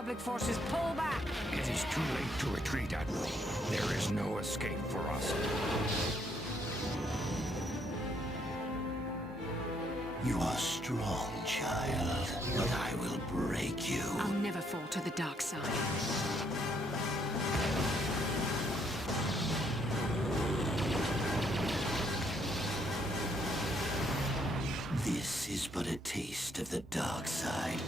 Republic forces pull back! It is too late to retreat, Admiral. There is no escape for us. You are strong, child, but I will break you. I'll never fall to the dark side. This is but a taste of the dark side.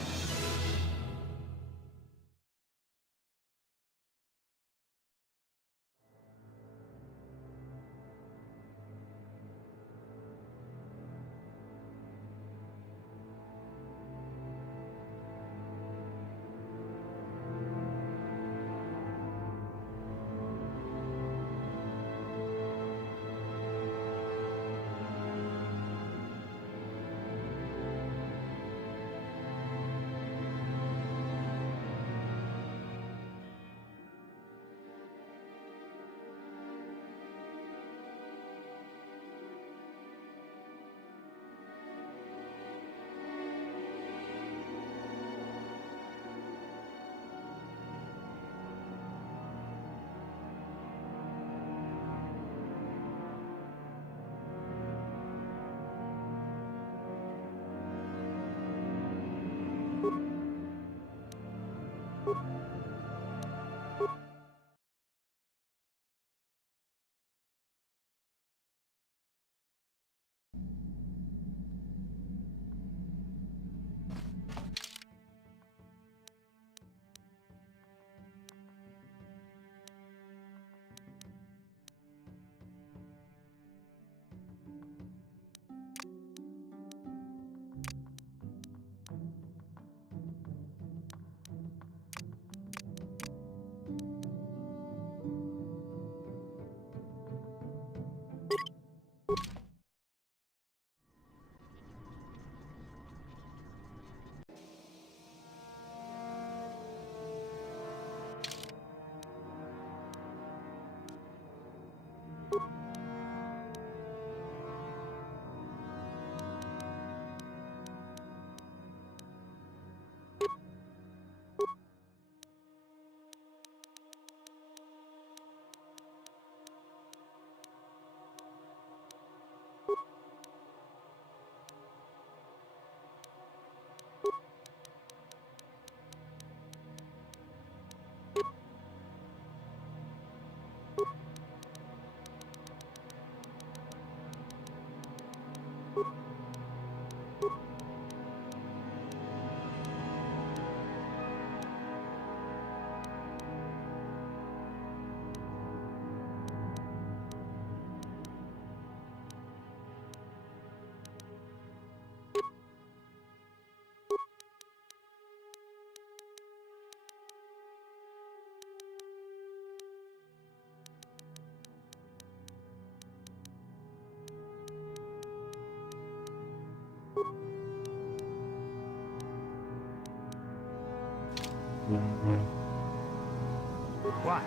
What?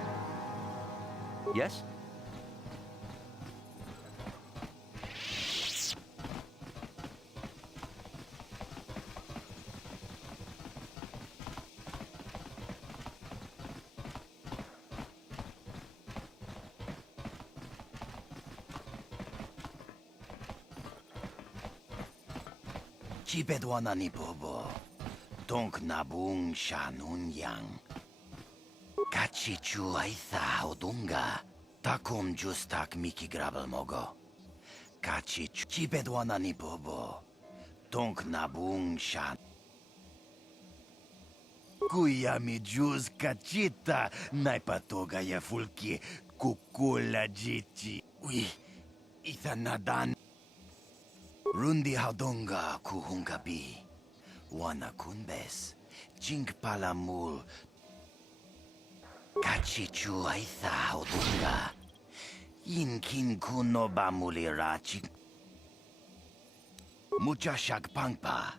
Yes? Chipedwana ni bobo. Tonk nabung shanun yang. Kachichu aitha odunga. Takum justak miki grabel mogo. Kachichu chipedwana ni bobo. Tonk nabung shan. Kuya mi juz kachita. Naipatoga ya fulki. Kukula jichi. Ui. Ithanadan. Rundi haudonga kuhungabi. Wana kunbes. Jink palamul. Kachichu aitha haudonga. Inkin kuno bamulirachi. Mucha shakpangpa.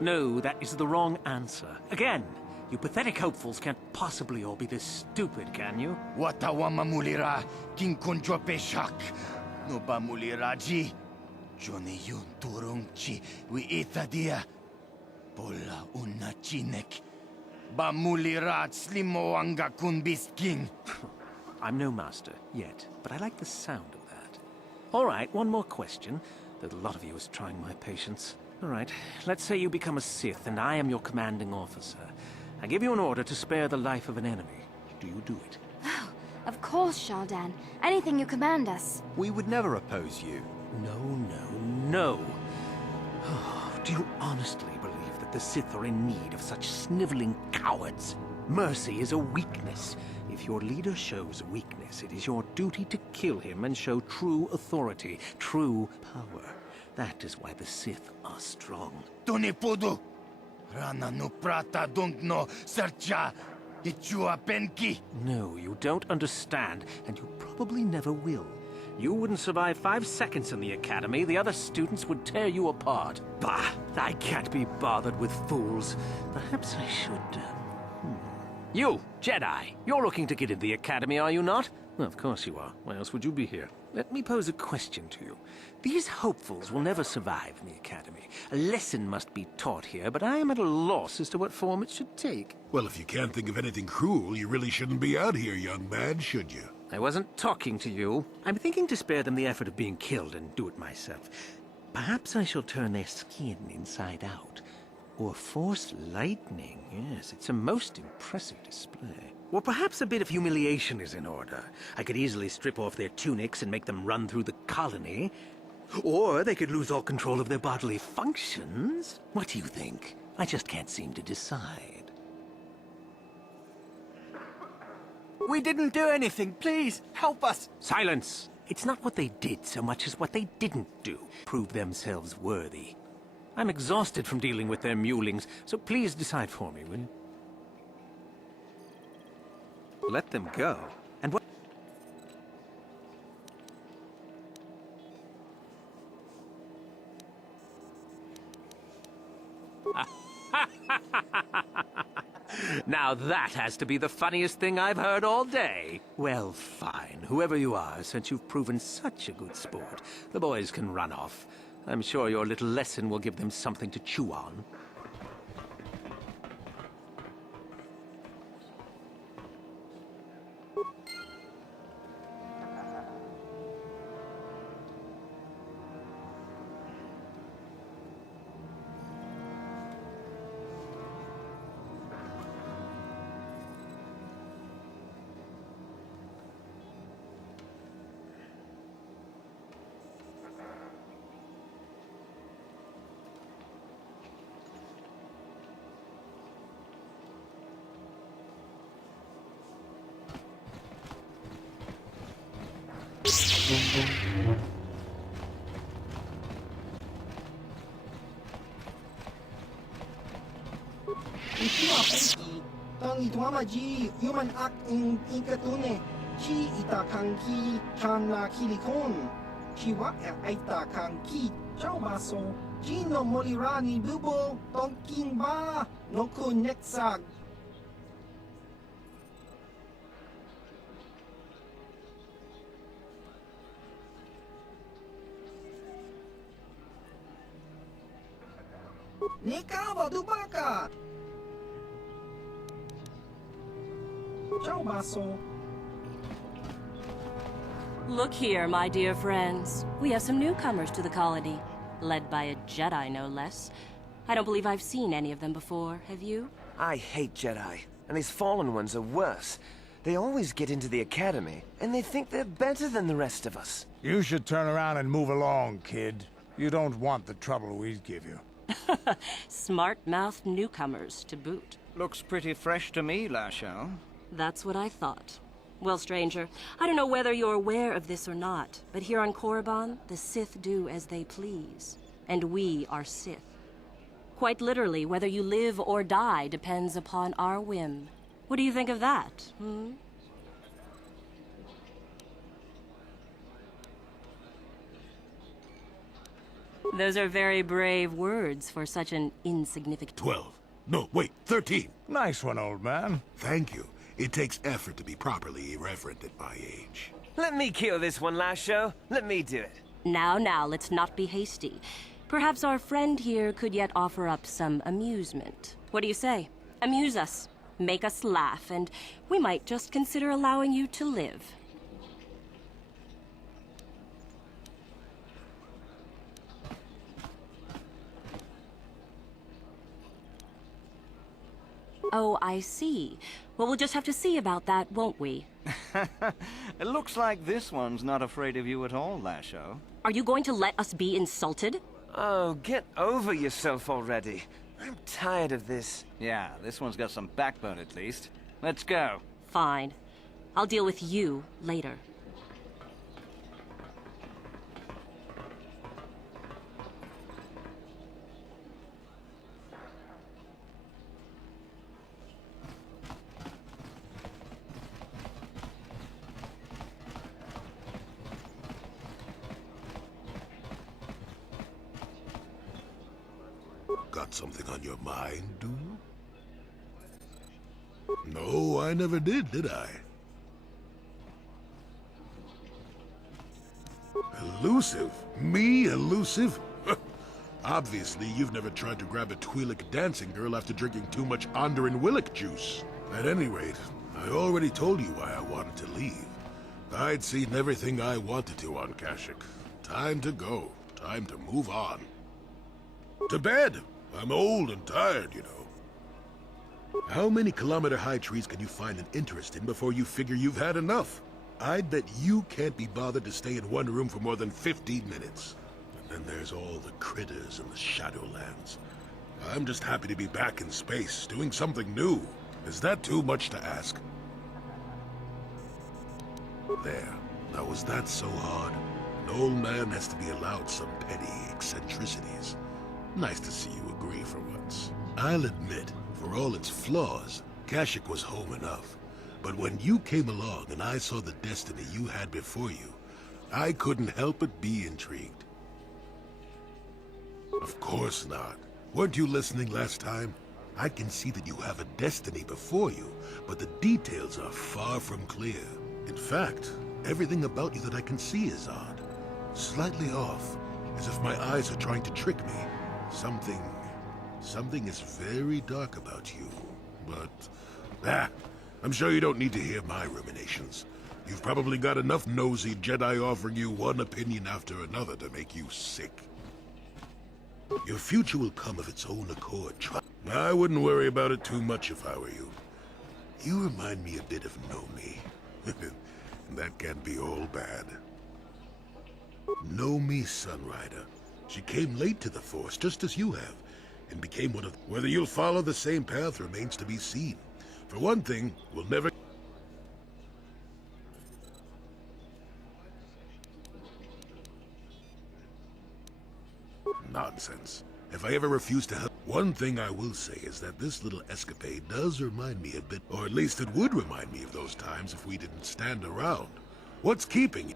No, that is the wrong answer. Again, you pathetic hopefuls can't possibly all be this stupid, can you? Watawama mulira. King kunjo peshak. No bamuliraji. Johnny yun turong chi wi ita dia. Pola una chinek. Ba mulirat slimo anga kun king. I'm no master, yet, but I like the sound of that. All right, one more question. There's a lot of you is trying my patience. All right, let's say you become a Sith, and I am your commanding officer. I give you an order to spare the life of an enemy. Do you do it? Of course, Shaldan. Anything you command us. We would never oppose you. No, no, no. Do you honestly believe that the Sith are in need of such sniveling cowards? Mercy is a weakness. If your leader shows weakness, it is your duty to kill him and show true authority, true power. That is why the Sith are strong. Tunipudu. Rana no prata don't no sercha. Ichua penki. No, you don't understand, and you probably never will. You wouldn't survive 5 seconds in the academy. The other students would tear you apart. Bah! I can't be bothered with fools. Perhaps I should... You, Jedi, you're looking to get into the academy, are you not? Well, of course you are. Why else would you be here? Let me pose a question to you. These hopefuls will never survive in the academy. A lesson must be taught here, but I am at a loss as to what form it should take. Well, if you can't think of anything cruel, you really shouldn't be out here, young man, should you? I wasn't talking to you. I'm thinking to spare them the effort of being killed and do it myself. Perhaps I shall turn their skin inside out. Or force lightning. Yes, it's a most impressive display. Or perhaps a bit of humiliation is in order. I could easily strip off their tunics and make them run through the colony. Or they could lose all control of their bodily functions. What do you think? I just can't seem to decide. We didn't do anything. Please, help us. Silence! It's not what they did so much as what they didn't do. Prove themselves worthy. I'm exhausted from dealing with their mulings, so please decide for me, will you? Let them go. And what... Now that has to be the funniest thing I've heard all day. Well, fine. Whoever you are, since you've proven such a good sport, the boys can run off. I'm sure your little lesson will give them something to chew on. Tang itwama ji human act in ikatune. Chi itakang ki chana kilikon. Chi wak aitakang ki chao baso. Chi no molirani bubo tonking ba no kun nexag. Nikawa dubaka. Ciao, baso. Look here, my dear friends. We have some newcomers to the colony, led by a Jedi, no less. I don't believe I've seen any of them before, have you? I hate Jedi, and these fallen ones are worse. They always get into the academy, and they think they're better than the rest of us. You should turn around and move along, kid. You don't want the trouble we'd give you. Smart-mouthed newcomers, to boot. Looks pretty fresh to me, Lashao. That's what I thought. Well, stranger, I don't know whether you're aware of this or not, but here on Korriban, the Sith do as they please. And we are Sith. Quite literally, whether you live or die depends upon our whim. What do you think of that, Those are very brave words for such an insignificant... 12. No, wait, 13. Nice one, old man. Thank you. It takes effort to be properly irreverent at my age. Let me kill this one, Lasho. Let me do it. Now, let's not be hasty. Perhaps our friend here could yet offer up some amusement. What do you say? Amuse us, make us laugh, and we might just consider allowing you to live. Oh, I see. Well, we'll just have to see about that, won't we? It looks like this one's not afraid of you at all, Lasho. Are you going to let us be insulted? Oh, get over yourself already. I'm tired of this. Yeah, this one's got some backbone at least. Let's go. Fine. I'll deal with you later. Got something on your mind, do you? No, I never did I? Elusive? Me, elusive? Obviously, you've never tried to grab a Twi'lek dancing girl after drinking too much Onderan Willick juice. At any rate, I already told you why I wanted to leave. I'd seen everything I wanted to on Kashyyyk. Time to go. Time to move on. To bed! I'm old and tired, you know. How many kilometer-high trees can you find an interest in before you figure you've had enough? I'd bet you can't be bothered to stay in one room for more than 15 minutes. And then there's all the critters in the Shadowlands. I'm just happy to be back in space, doing something new. Is that too much to ask? There. Now, was that so hard? An old man has to be allowed some petty eccentricities. Nice to see you agree for once. I'll admit, for all its flaws, Kashyyyk was home enough. But when you came along and I saw the destiny you had before you, I couldn't help but be intrigued. Of course not. Weren't you listening last time? I can see that you have a destiny before you, but the details are far from clear. In fact, everything about you that I can see is odd. Slightly off, as if my eyes are trying to trick me. Something is very dark about you, but... I'm sure you don't need to hear my ruminations. You've probably got enough nosy Jedi offering you one opinion after another to make you sick. Your future will come of its own accord. I wouldn't worry about it too much if I were you. You remind me a bit of Nomi. And that can't be all bad. Nomi, Sunrider. She came late to the Force, just as you have, and became one of... Whether you'll follow the same path remains to be seen. For one thing, we'll never... Nonsense. If I ever refuse to help... One thing I will say is that this little escapade does remind me a bit, or at least it would remind me of those times if we didn't stand around. What's keeping you?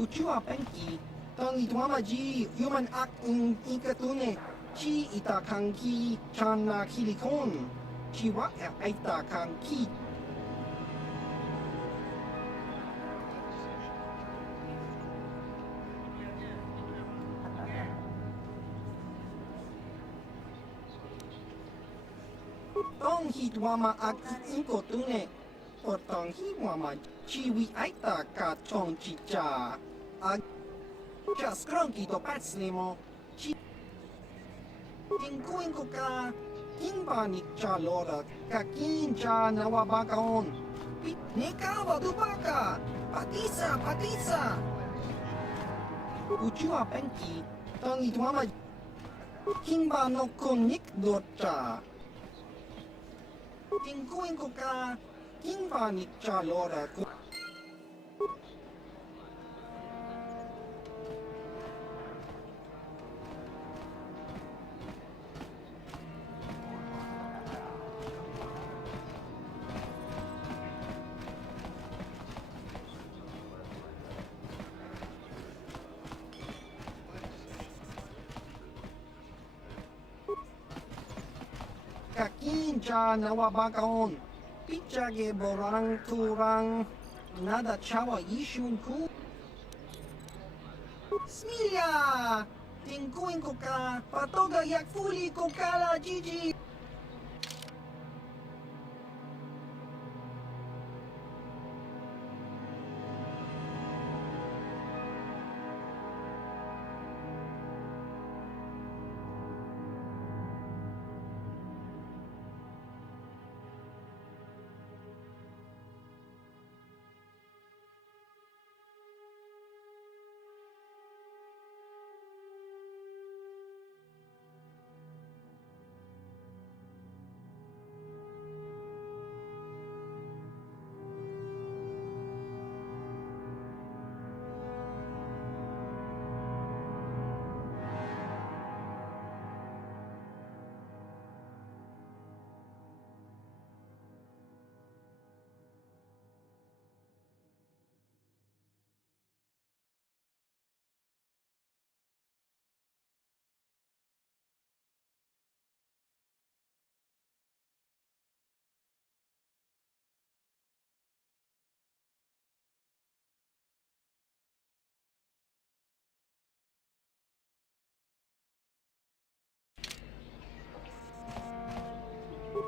Uchiwa penki, tang itwama ji human act in ikatune, chi itakang ki chana kilikon, chi wa itakang ki. Tong hitwama act inkotune, or tong hitwama chi wi aita ka chong chicha. Cha skronki to patslimo. Chi Tinkuin ka kinbanik cha lora ka kincha nawabakaon. Nikawa dubaka. Patisa. Uchiwa penki tang itwama kinba no konik docha. Tinkuin ka Kinvanit Chalora kun. Kakinja nawabakaon. Pichage borang turang. Nada chawa yishun ku. Smilia! Tingkuin ko ka. Patoga yakfuli ko kala Gigi.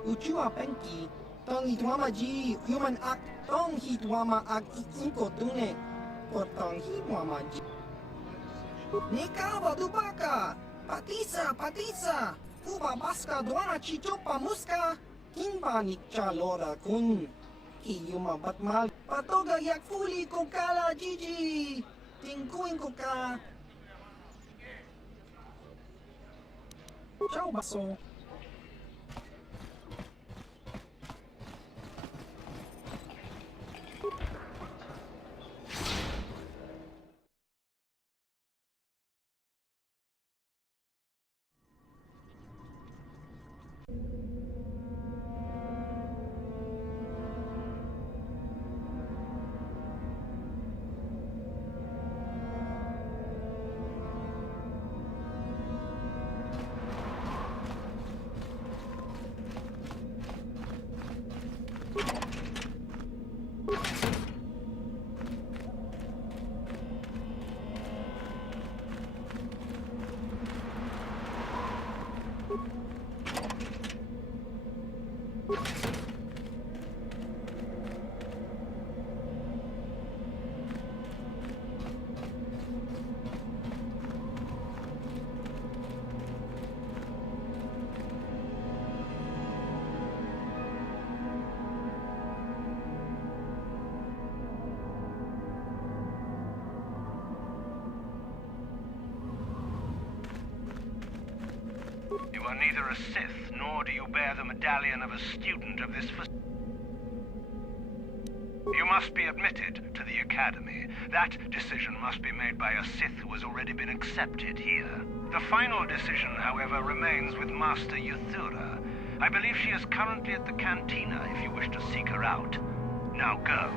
Uchua penki. Tong hitwama ji human act. Tong hitwama ag inko tune. Potong hitwama ji. Nikawa dubaka. Patisa. Uba baska doana chichopa muska. Kinvanit Chalora kun. Kiyuma batmal. Patoga yakfuli ko kala Gigi. Tingkuin ko ka. Ciao baso. You are neither a Sith, nor do you bear the medallion of a student of this facility. You must be admitted to the Academy. That decision must be made by a Sith who has already been accepted here. The final decision, however, remains with Master Yuthura. I believe she is currently at the cantina if you wish to seek her out. Now go.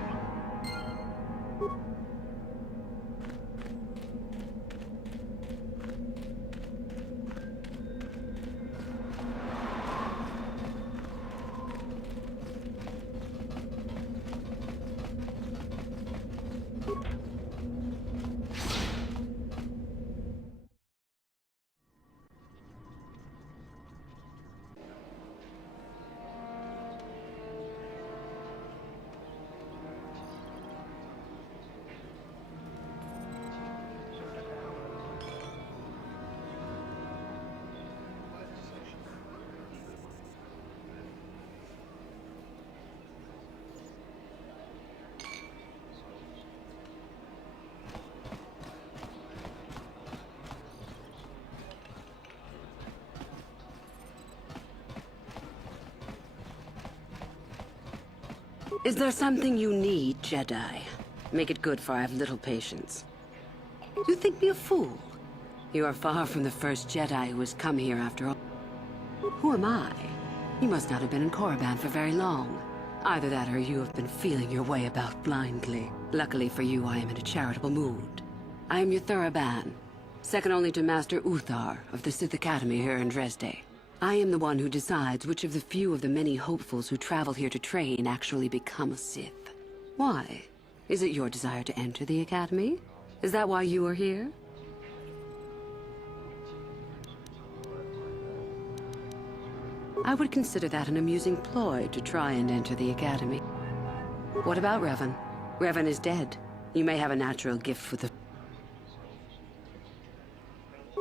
Is there something you need, Jedi? Make it good, for I have little patience. You think me a fool? You are far from the first Jedi who has come here after all. Who am I? You must not have been in Korriban for very long. Either that or you have been feeling your way about blindly. Luckily for you, I am in a charitable mood. I am your Korriban, second only to Master Uthar of the Sith Academy here in Dresde. I am the one who decides which of the few of the many hopefuls who travel here to train actually become a Sith. Why? Is it your desire to enter the Academy? Is that why you are here? I would consider that an amusing ploy to try and enter the Academy. What about Revan? Revan is dead. You may have a natural gift for the...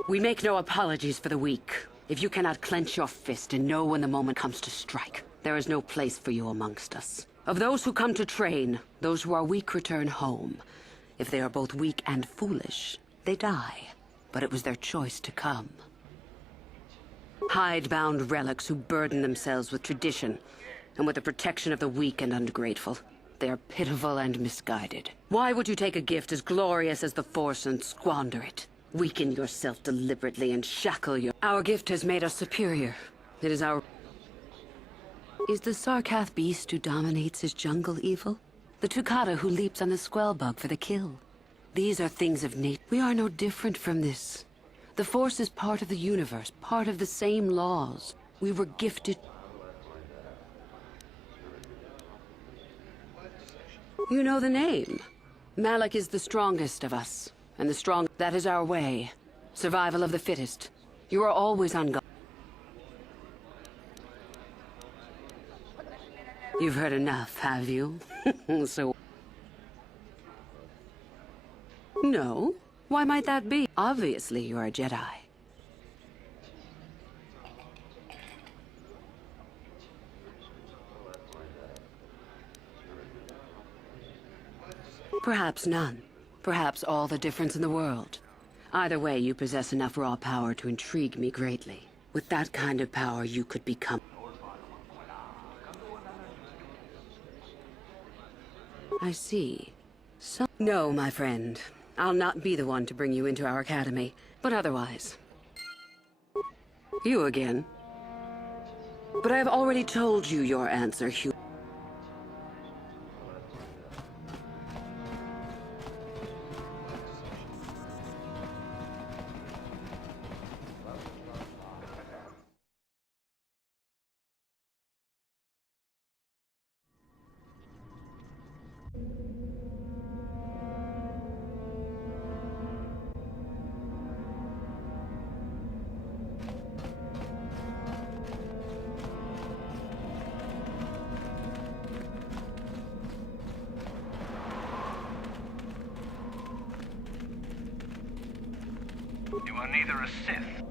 We make no apologies for the weak. If you cannot clench your fist and know when the moment comes to strike, there is no place for you amongst us. Of those who come to train, those who are weak return home. If they are both weak and foolish, they die. But it was their choice to come. Hidebound relics who burden themselves with tradition and with the protection of the weak and ungrateful. They are pitiful and misguided. Why would you take a gift as glorious as the Force and squander it? Weaken yourself deliberately and shackle your... Our gift has made us superior. It is our... Is the Sarkath beast who dominates his jungle evil? The Tukata who leaps on the Squellbug for the kill? These are things of nature. We are no different from this. The Force is part of the universe, part of the same laws. We were gifted... You know the name. Malak is the strongest of us, and the strong... That is our way. Survival of the fittest. You are always on guard. You've heard enough, have you? So... No? Why might that be? Obviously, you're a Jedi. Perhaps none. Perhaps all the difference in the world. Either way, you possess enough raw power to intrigue me greatly. With that kind of power, you could become... I see. So... No, my friend. I'll not be the one to bring you into our academy, but otherwise. You again. But I have already told you your answer, Hugh. You are neither a Sith.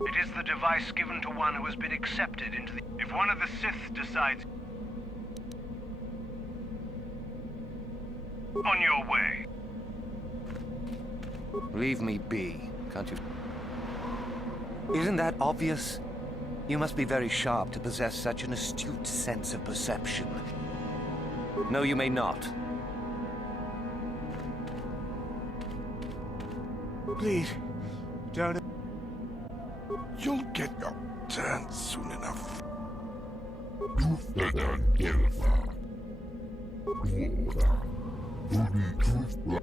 It is the device given to one who has been accepted into the... If one of the Sith decides... On your way. Leave me be, can't you? Isn't that obvious? You must be very sharp to possess such an astute sense of perception. No, you may not. Please, don't... You'll get your turn soon enough.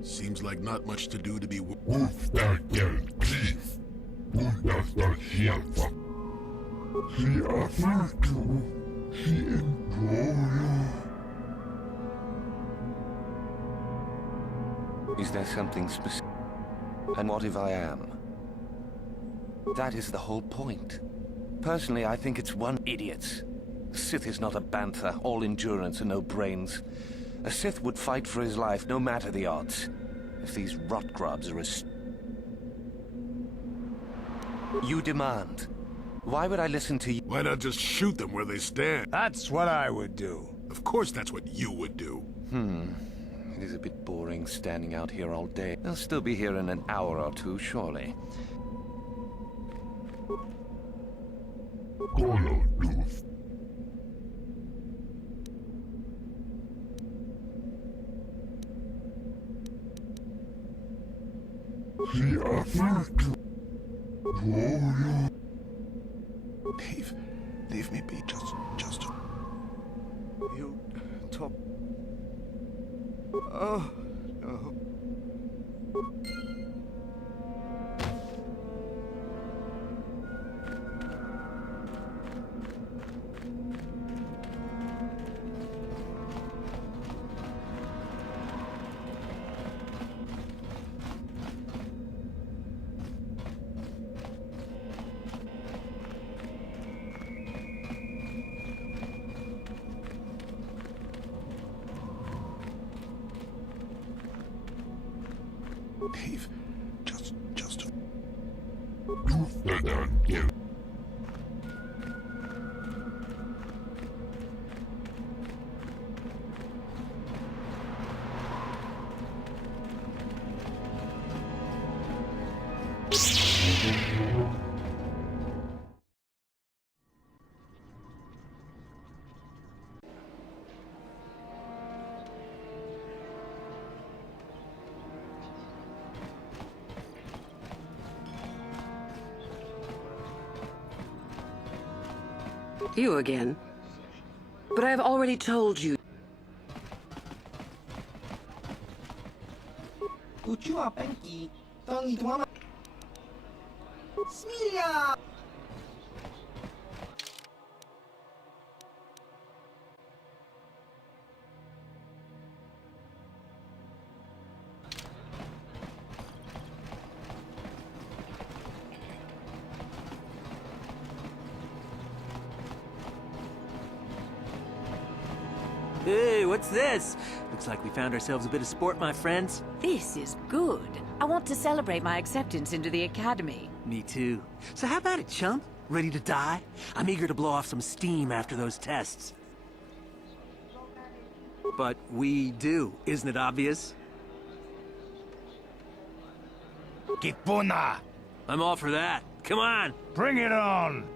Seems like not much to do to be... Is there something specific? And what if I am? That is the whole point. Personally, I think it's one idiots. Sith is not a bantha, all endurance and no brains. A Sith would fight for his life, no matter the odds. If these rot grubs are as... You demand. Why would I listen to you? Why not just shoot them where they stand? That's what I would do. Of course that's what you would do. It is a bit boring standing out here all day. They'll still be here in an hour or two, surely. Leave me be, just... You talk... Oh, no. Dave, just... You again. But I have already told you. Uchiwa Penki, Tangi Tuana. Smilia! Hey, what's this? Looks like we found ourselves a bit of sport, my friends. This is good. I want to celebrate my acceptance into the academy. Me too. So how about it, chump? Ready to die? I'm eager to blow off some steam after those tests. But we do, isn't it obvious? Kipuna! I'm all for that. Come on! Bring it on!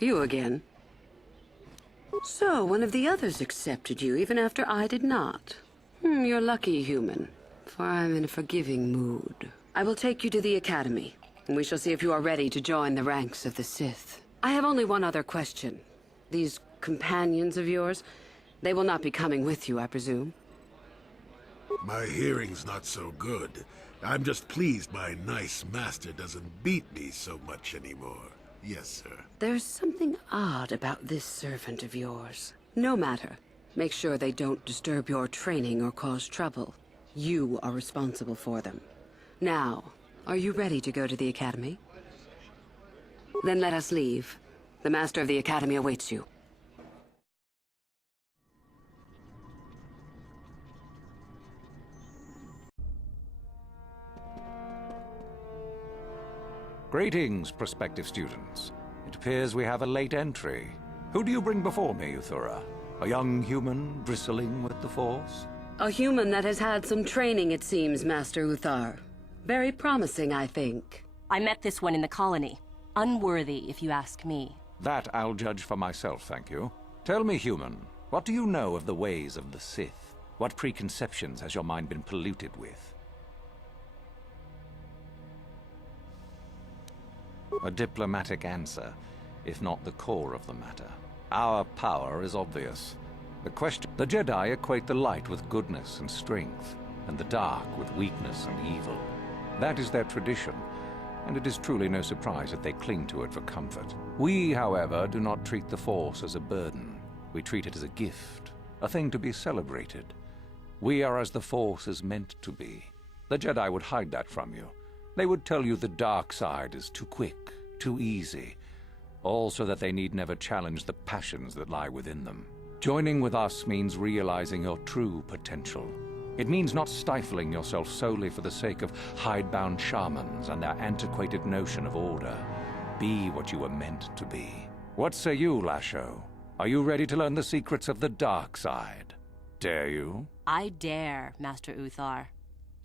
You again. So, one of the others accepted you, even after I did not. You're lucky, human, for I'm in a forgiving mood. I will take you to the academy, and we shall see if you are ready to join the ranks of the Sith. I have only one other question. These companions of yours, they will not be coming with you, I presume? My hearing's not so good. I'm just pleased my nice master doesn't beat me so much anymore. Yes, sir. There's something odd about this servant of yours. No matter. Make sure they don't disturb your training or cause trouble. You are responsible for them. Now, are you ready to go to the academy? Then let us leave. The master of the academy awaits you. Greetings, prospective students. It appears we have a late entry. Who do you bring before me, Uthura? A young human bristling with the Force? A human that has had some training, it seems, Master Uthar. Very promising, I think. I met this one in the colony. Unworthy, if you ask me. That I'll judge for myself, thank you. Tell me, human, what do you know of the ways of the Sith? What preconceptions has your mind been polluted with? A diplomatic answer, if not the core of the matter. Our power is obvious. The Jedi equate the light with goodness and strength, and the dark with weakness and evil. That is their tradition, and it is truly no surprise that they cling to it for comfort. We, however, do not treat the Force as a burden. We treat it as a gift, a thing to be celebrated. We are as the Force is meant to be. The Jedi would hide that from you. They would tell you the dark side is too quick, too easy, all so that they need never challenge the passions that lie within them. Joining with us means realizing your true potential. It means not stifling yourself solely for the sake of hidebound shamans and their antiquated notion of order. Be what you were meant to be. What say you, Lasho? Are you ready to learn the secrets of the dark side? Dare you? I dare, Master Uthar.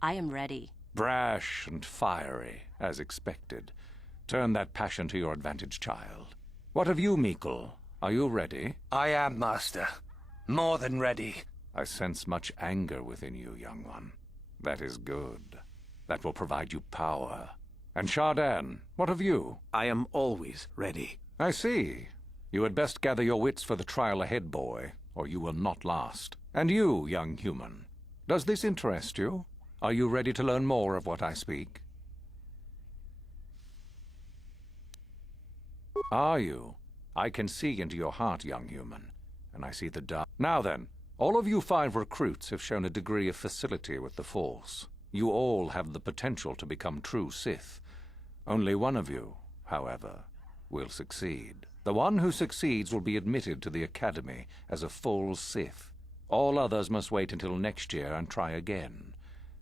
I am ready. Brash and fiery, as expected. Turn that passion to your advantage, child. What of you, Mikkel? Are you ready? I am, Master. More than ready. I sense much anger within you, young one. That is good. That will provide you power. And Shardan, what of you? I am always ready. I see. You had best gather your wits for the trial ahead, boy, or you will not last. And you, young human, does this interest you? Are you ready to learn more of what I speak? Are you? I can see into your heart, young human, and I see the dark. Now then, all of you 5 recruits have shown a degree of facility with the Force. You all have the potential to become true Sith. Only one of you, however, will succeed. The one who succeeds will be admitted to the Academy as a full Sith. All others must wait until next year and try again,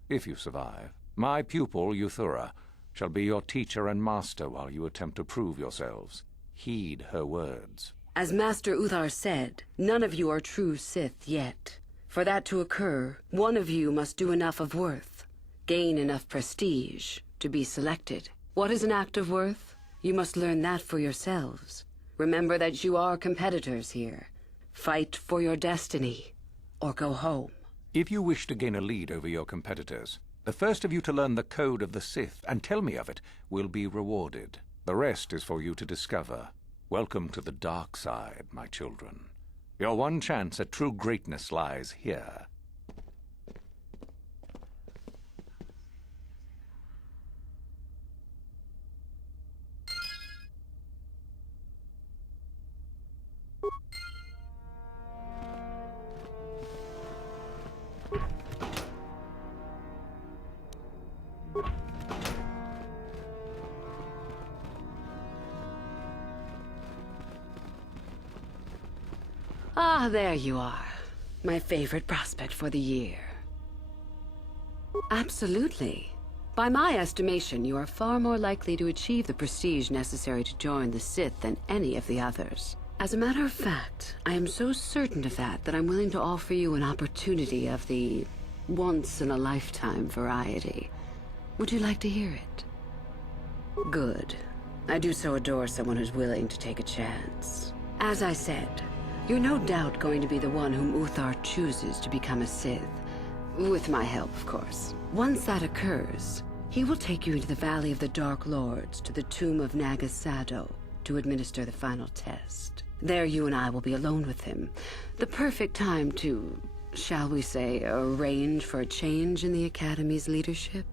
if you survive. My pupil, Uthura, shall be your teacher and master while you attempt to prove yourselves. Heed her words. As Master Uthar said, none of you are true Sith yet. For that to occur, one of you must do enough of worth, gain enough prestige, to be selected. What is an act of worth? You must learn that for yourselves. Remember that you are competitors here. Fight for your destiny, or go home. If you wish to gain a lead over your competitors, the first of you to learn the code of the Sith and tell me of it will be rewarded. The rest is for you to discover. Welcome to the dark side, my children. Your one chance at true greatness lies here. Ah, there you are. My favorite prospect for the year. Absolutely. By my estimation, you are far more likely to achieve the prestige necessary to join the Sith than any of the others. As a matter of fact, I am so certain of that I'm willing to offer you an opportunity of the once-in-a-lifetime variety. Would you like to hear it? Good. I do so adore someone who's willing to take a chance. As I said, you're no doubt going to be the one whom Uthar chooses to become a Sith. With my help, of course. Once that occurs, he will take you into the Valley of the Dark Lords to the tomb of Nagasado to administer the final test. There you and I will be alone with him. The perfect time to, shall we say, arrange for a change in the Academy's leadership.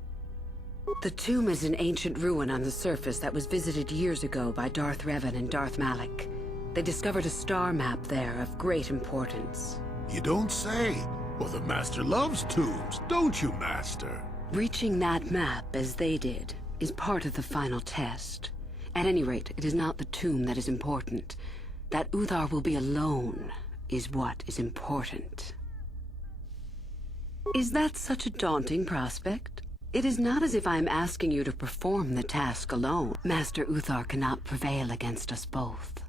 The tomb is an ancient ruin on the surface that was visited years ago by Darth Revan and Darth Malak. They discovered a star map there of great importance. You don't say. Well, the Master loves tombs, don't you, Master? Reaching that map, as they did, is part of the final test. At any rate, it is not the tomb that is important. That Uthar will be alone is what is important. Is that such a daunting prospect? It is not as if I am asking you to perform the task alone. Master Uthar cannot prevail against us both.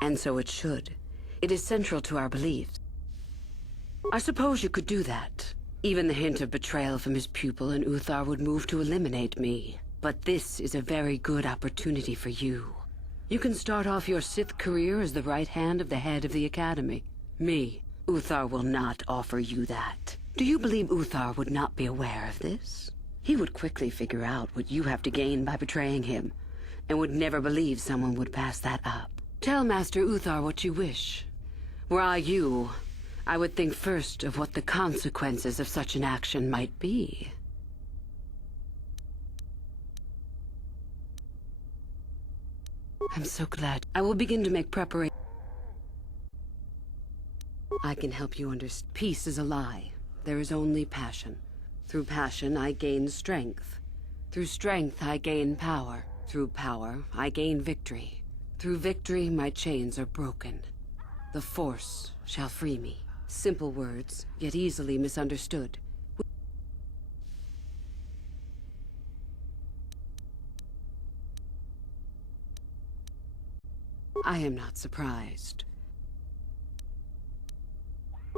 And so it should. It is central to our beliefs. I suppose you could do that. Even the hint of betrayal from his pupil and Uthar would move to eliminate me. But this is a very good opportunity for you. You can start off your Sith career as the right hand of the head of the Academy. Me, Uthar will not offer you that. Do you believe Uthar would not be aware of this? He would quickly figure out what you have to gain by betraying him, and would never believe someone would pass that up. Tell Master Uthar what you wish. Were I you, I would think first of what the consequences of such an action might be. I'm so glad. I will begin to make preparation. I can help you understand. Peace is a lie. There is only passion. Through passion, I gain strength. Through strength, I gain power. Through power, I gain victory. Through victory, my chains are broken. The Force shall free me. Simple words, yet easily misunderstood. I am not surprised.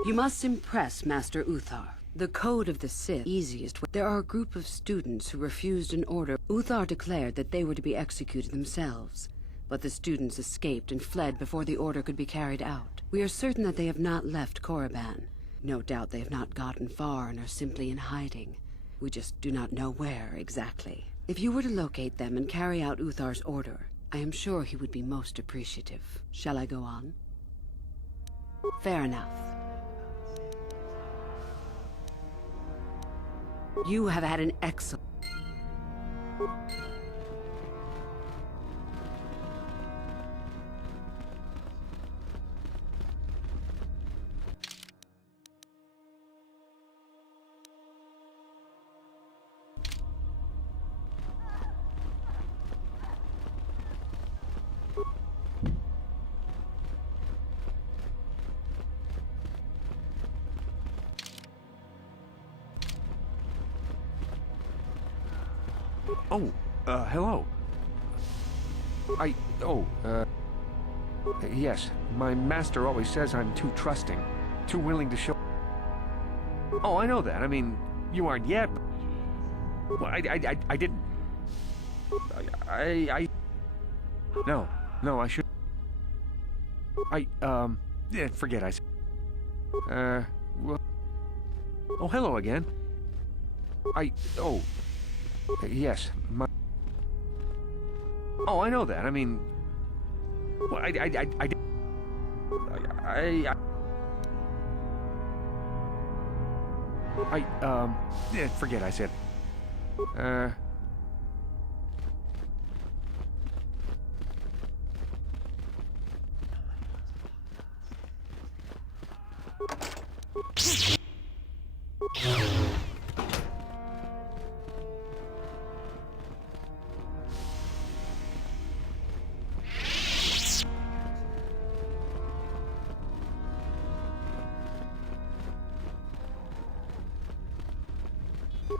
You must impress Master Uthar. The Code of the Sith, easiest way. There are a group of students who refused an order. Uthar declared that they were to be executed themselves, but the students escaped and fled before the order could be carried out. We are certain that they have not left Korriban. No doubt they have not gotten far and are simply in hiding. We just do not know where exactly. If you were to locate them and carry out Uthar's order, I am sure he would be most appreciative. Shall I go on? Fair enough. You have had an excellent... Oh, hello. Yes, my master always says I'm too trusting, too willing to show... Oh, I know that. I mean, you aren't yet, but... Well, I didn't... No, I should... Yeah, forget I said... Well... Oh, hello again. Yes, my... Oh, I know that. I mean... Well, yeah, forget I said...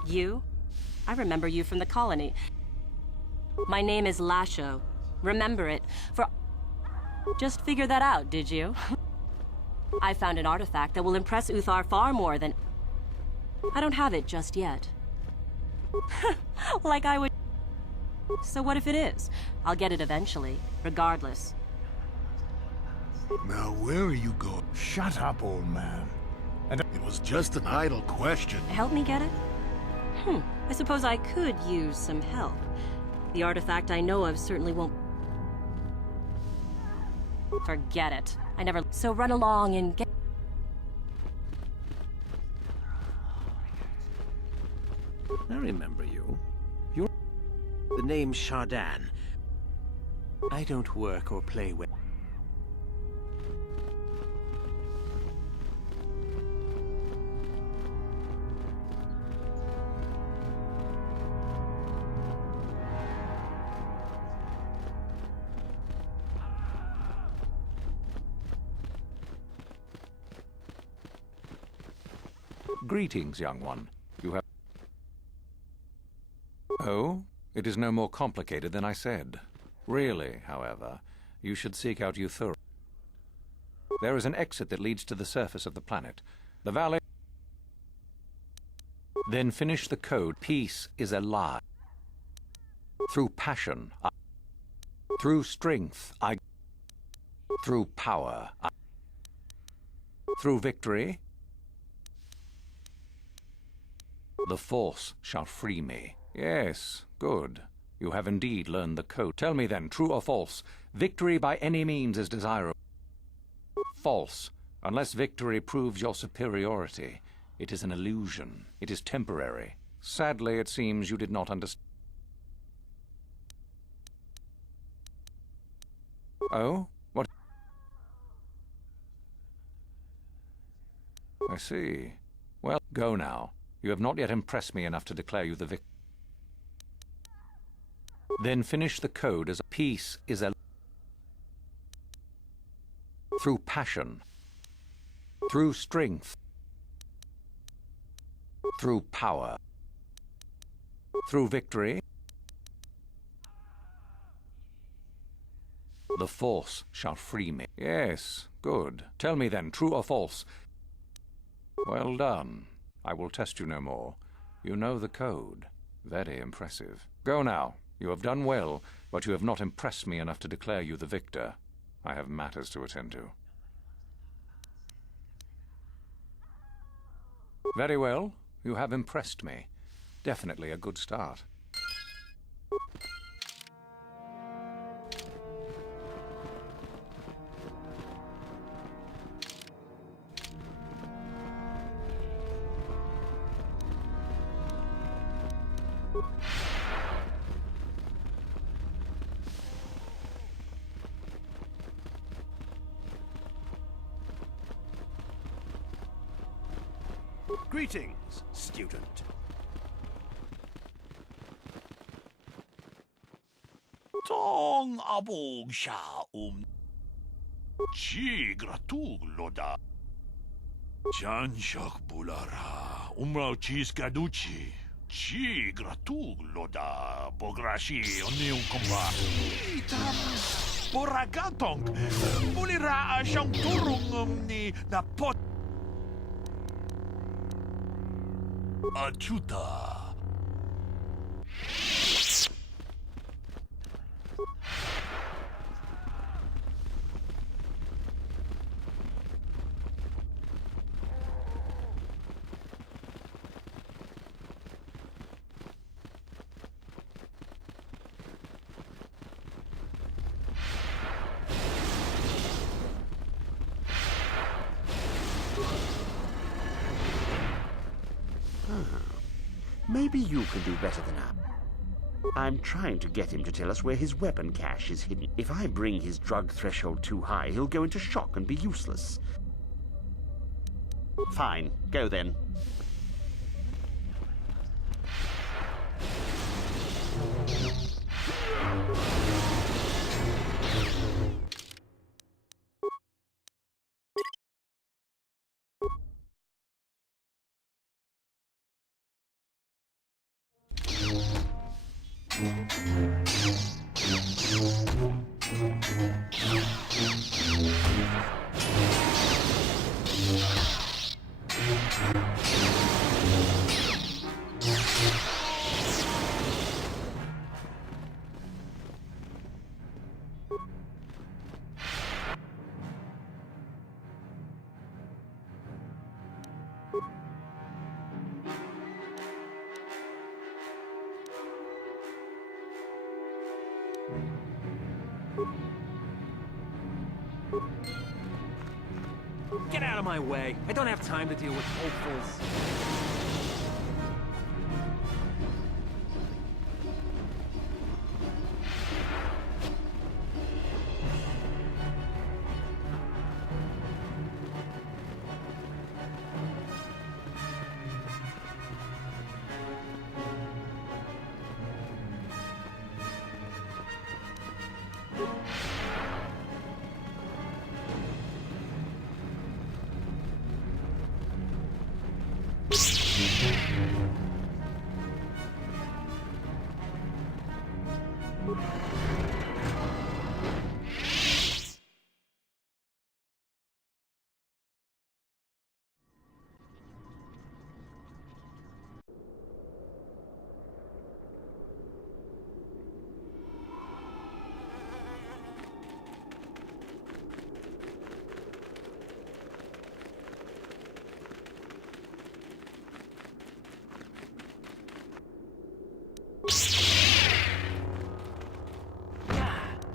You? I remember you from the colony. My name is Lasho. Remember it, for... Just figure that out, did you? I found an artifact that will impress Uthar far more than... I don't have it just yet. Like I would... So what if it is? I'll get it eventually, regardless. Now, where are you going? Shut up, old man. It was just an idle question. Help me get it? I suppose I could use some help. The artifact I know of certainly won't... Forget it. I never... So run along and get... I remember you. You're... The name's Shardan. I don't work or play with... Greetings, young one. You have... Oh? It is no more complicated than I said. Really, however, you should seek out Euthura. There is an exit that leads to the surface of the planet. The valley... Then finish the code. Peace is a lie. Through passion, through strength, through power, through victory, the Force shall free me. Yes, good. You have indeed learned the code. Tell me then, true or false, victory by any means is desirable. False. Unless victory proves your superiority, it is an illusion. It is temporary. Sadly, it seems you did not understand. Oh? What? I see. Well, go now. You have not yet impressed me enough to declare you the victor. Then finish the code as peace is a... Through passion, through strength, through power, through victory, the Force shall free me. Yes, good. Tell me then, true or false? Well done. I will test you no more. You know the code. Very impressive. Go now. You have done well, but you have not impressed me enough to declare you the victor. I have matters to attend to. Very well. You have impressed me. Definitely a good start. Greetings, student. Tong abog siya Chi gratug loda. Chan shak bulara. Umrao chis gaduchi. Chi gratug loda. Bograshi oniung komba. Itam boragatong. Bulira siyang turong ni napot. Achuta. Maybe you can do better than I. I'm trying to get him to tell us where his weapon cache is hidden. If I bring his drug threshold too high, he'll go into shock and be useless. Fine, go then. Get out of my way. I don't have time to deal with hopefuls.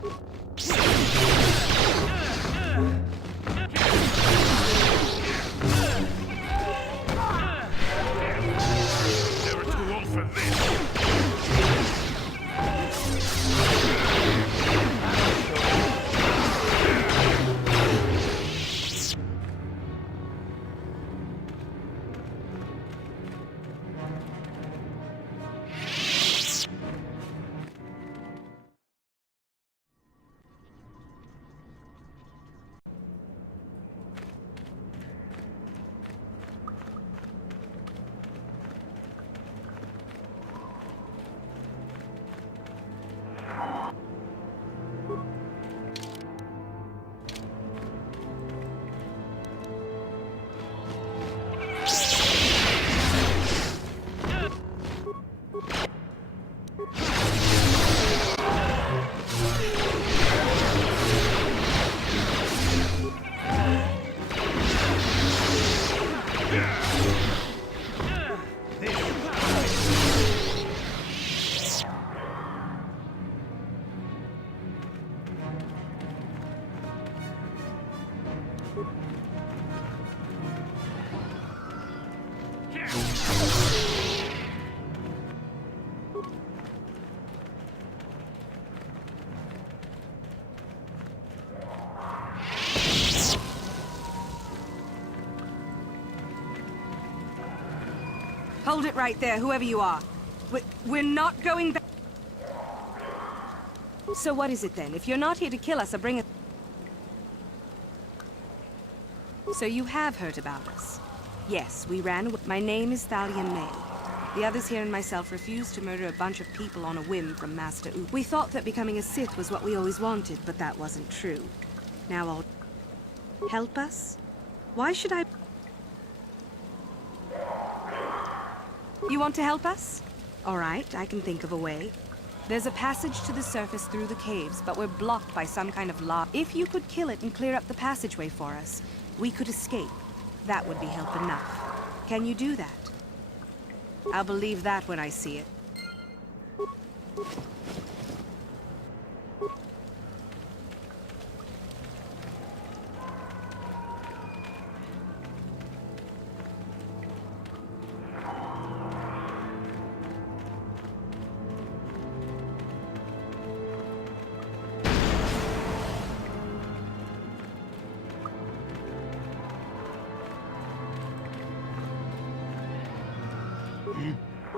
Never too old for this. Hold it right there, whoever you are. We're not going back. So what is it then? If you're not here to kill us or bring us... So you have heard about us. Yes, we ran away. My name is Thalia May. The others here and myself refused to murder a bunch of people on a whim from Master U. We thought that becoming a Sith was what we always wanted, but that wasn't true. Now I'll... Help us? Why should I... You want to help us? All right, I can think of a way. There's a passage to the surface through the caves, but we're blocked by some kind of lava. If you could kill it and clear up the passageway for us, we could escape. That would be help enough. Can you do that? I'll believe that when I see it.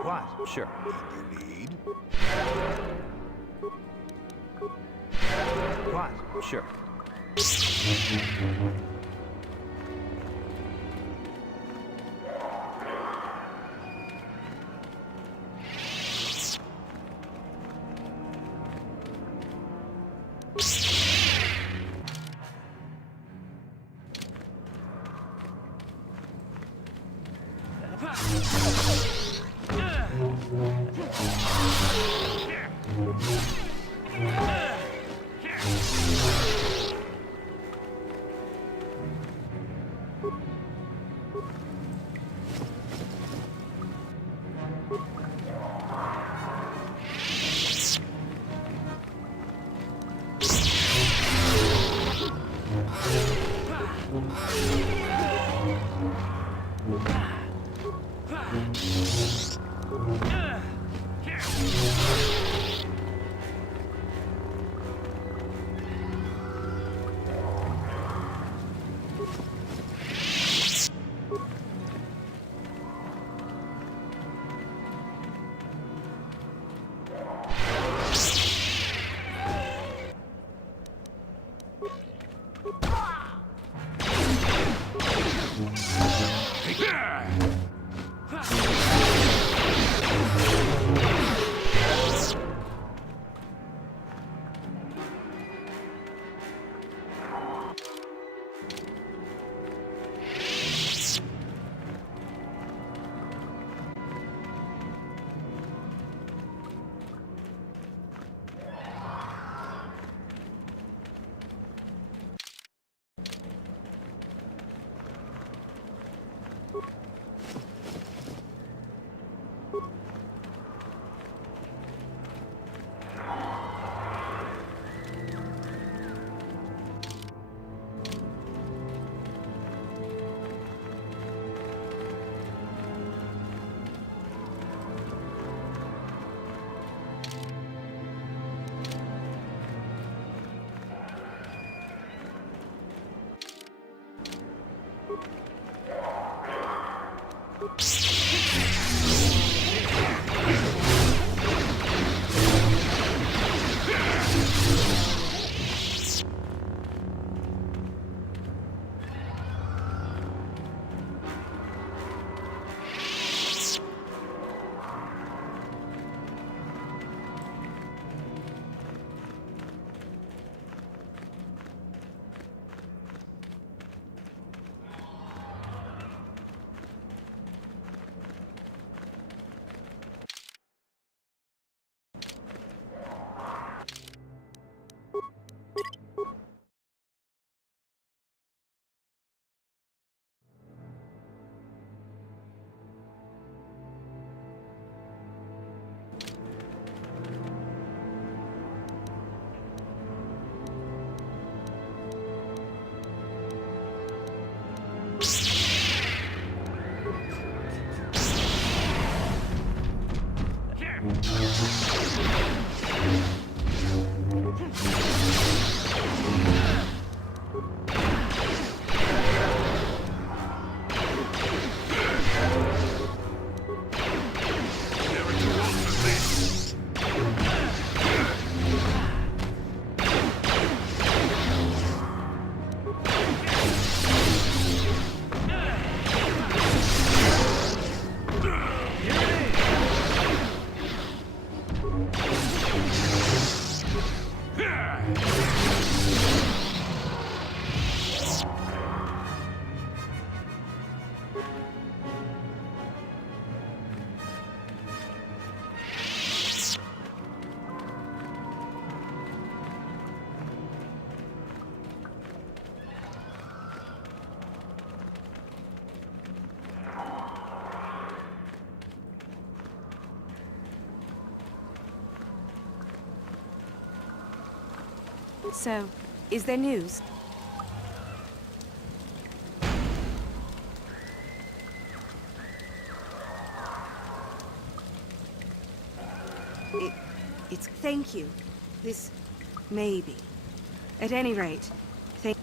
What? Sure. You need? What? Sure. So, is there news? It's thank you. This maybe. At any rate, thank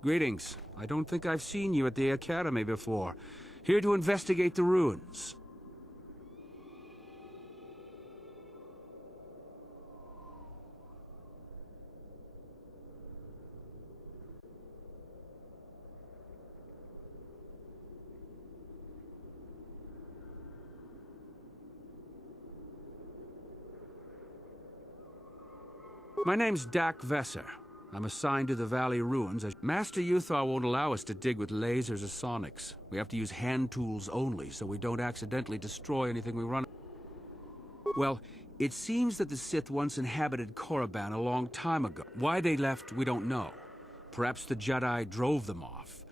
Greetings. I don't think I've seen you at the Academy before. Here to investigate the ruins. My name's Dak Vesser. I'm assigned to the Valley Ruins. Master Uthar won't allow us to dig with lasers or sonics. We have to use hand tools only, so we don't accidentally destroy anything we run. Well, it seems that the Sith once inhabited Korriban a long time ago. Why they left, we don't know. Perhaps the Jedi drove them off.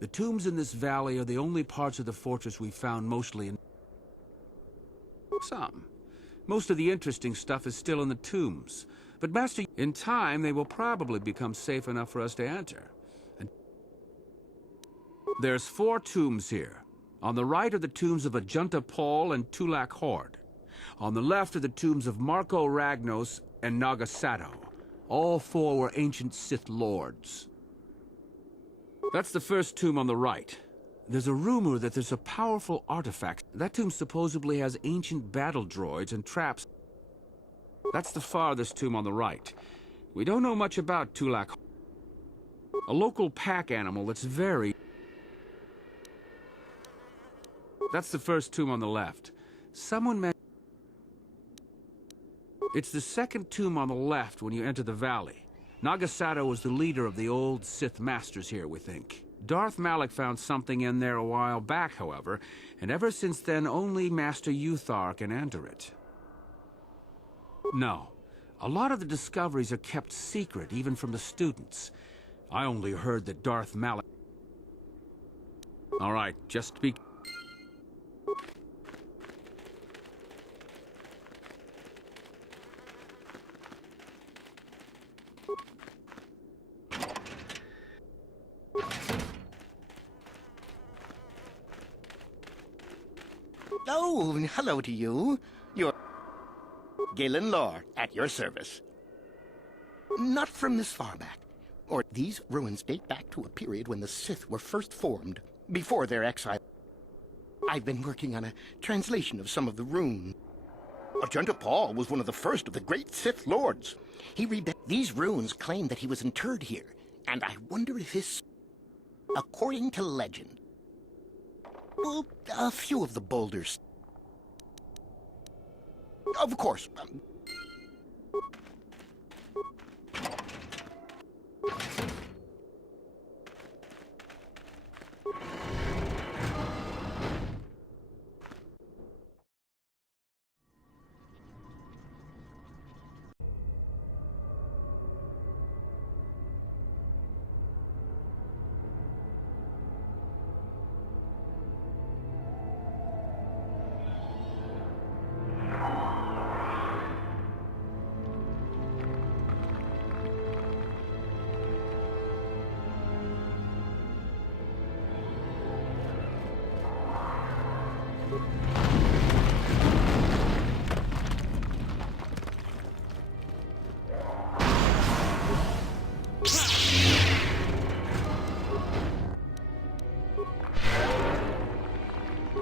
The tombs in this valley are the only parts of the fortress we found mostly in... Some. Most of the interesting stuff is still in the tombs. But Master, in time, they will probably become safe enough for us to enter. And there's 4 tombs here. On the right are the tombs of Ajunta Paul and Tulak Horde. On the left are the tombs of Marco Ragnos and Nagasato. All 4 were ancient Sith lords. That's the first tomb on the right. There's a rumor that there's a powerful artifact. That tomb supposedly has ancient battle droids and traps. That's the farthest tomb on the right. We don't know much about Tulak. A local pack animal that's very... That's the first tomb on the left. Someone mentioned... It's the second tomb on the left when you enter the valley. Nagasato was the leader of the old Sith Masters here, we think. Darth Malak found something in there a while back, however, and ever since then only Master Uthar can enter it. No. A lot of the discoveries are kept secret, even from the students. I only heard that Darth Malak... All right, just speak... Oh, hello to you. You're... Galen Lore, at your service. Not from this far back. Or these ruins date back to a period when the Sith were first formed, before their exile. I've been working on a translation of some of the runes. Ajunta Paul was one of the first of the great Sith Lords. These runes claim that he was interred here, and I wonder if his... According to legend, well, a few of the boulders... Of course.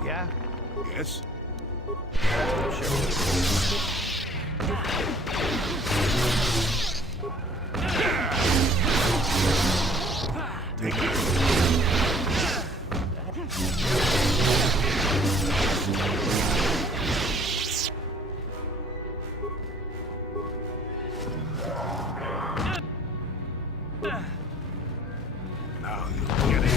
Yeah? Yes? Take it. Now you'll get it.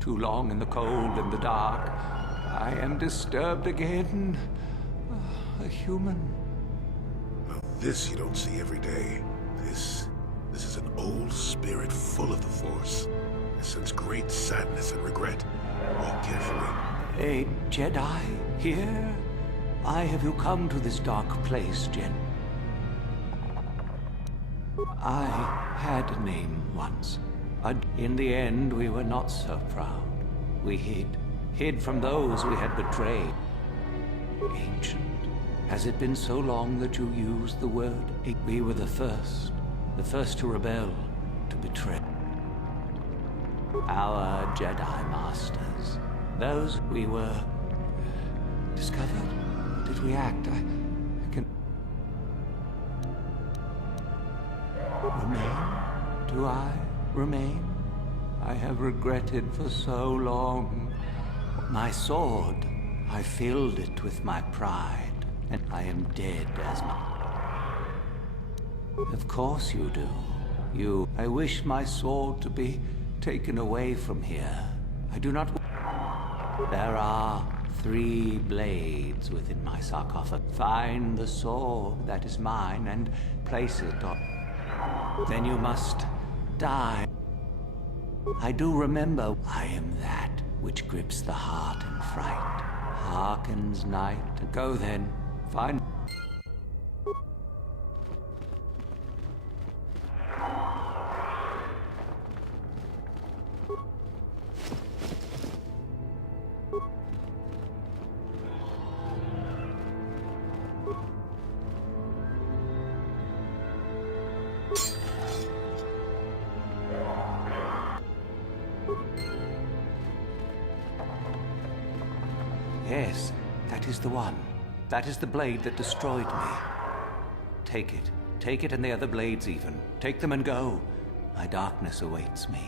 Too long in the cold and the dark. I am disturbed again. A human. Now this you don't see every day. This is an old spirit full of the Force. It sense great sadness and regret. Walk carefully. A Jedi here? Why have you come to this dark place, Jen? I had a name once. In the end, we were not so proud. We hid from those we had betrayed. Ancient. Has it been so long that you used the word? We were the first to rebel, to betray. Our Jedi Masters. Those we were discovered. Did we act? I can... Remain? Do I remain? I have regretted for so long. My sword, I filled it with my pride, and I am dead as my... Of course you do. I wish my sword to be taken away from here. I do not... There are 3 blades within my sarcophagus. Find the sword that is mine and place it on... Then you must die. I do remember I am that which grips the heart in fright, hearkens night. Go then, find... Yes, that is the one. That is the blade that destroyed me. Take it. Take it and the other blades even. Take them and go. My darkness awaits me.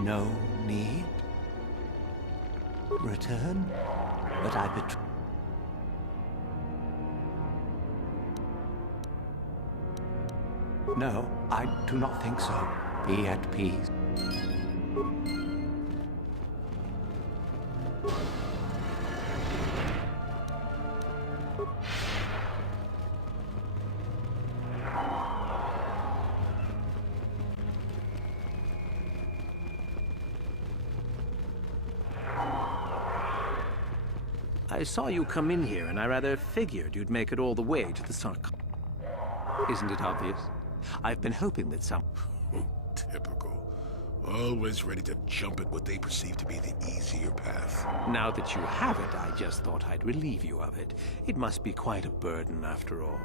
No need? Return? But I betray... No, I do not think so. Be at peace. I saw you come in here, and I rather figured you'd make it all the way to the sarcophagus. Isn't it obvious? I've been hoping that some... Typical. Always ready to jump at what they perceive to be the easier path. Now that you have it, I just thought I'd relieve you of it. It must be quite a burden, after all.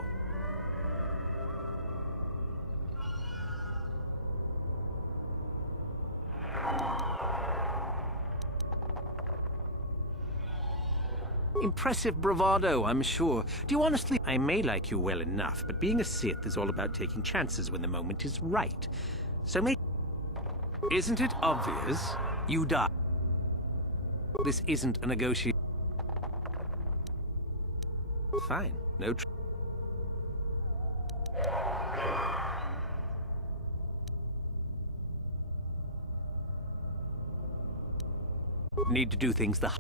Impressive bravado, I'm sure. Do you honestly... I may like you well enough, but being a Sith is all about taking chances when the moment is right. So make... Isn't it obvious? You die. This isn't a negotiation. Fine. No need to do things the...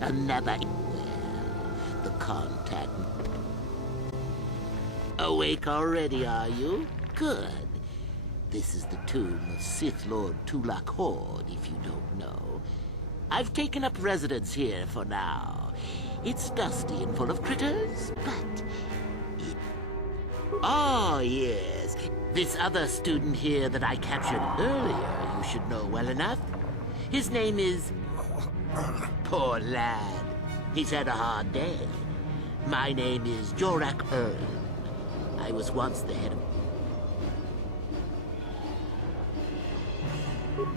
Another. The contact. Awake already, are you? Good. This is the tomb of Sith Lord Tulak Horde, if you don't know. I've taken up residence here for now. It's dusty and full of critters, but... Oh, yes. This other student here that I captured earlier, you should know well enough. His name is... Poor lad. He's had a hard day. My name is Jorak Earl. I was once the head of...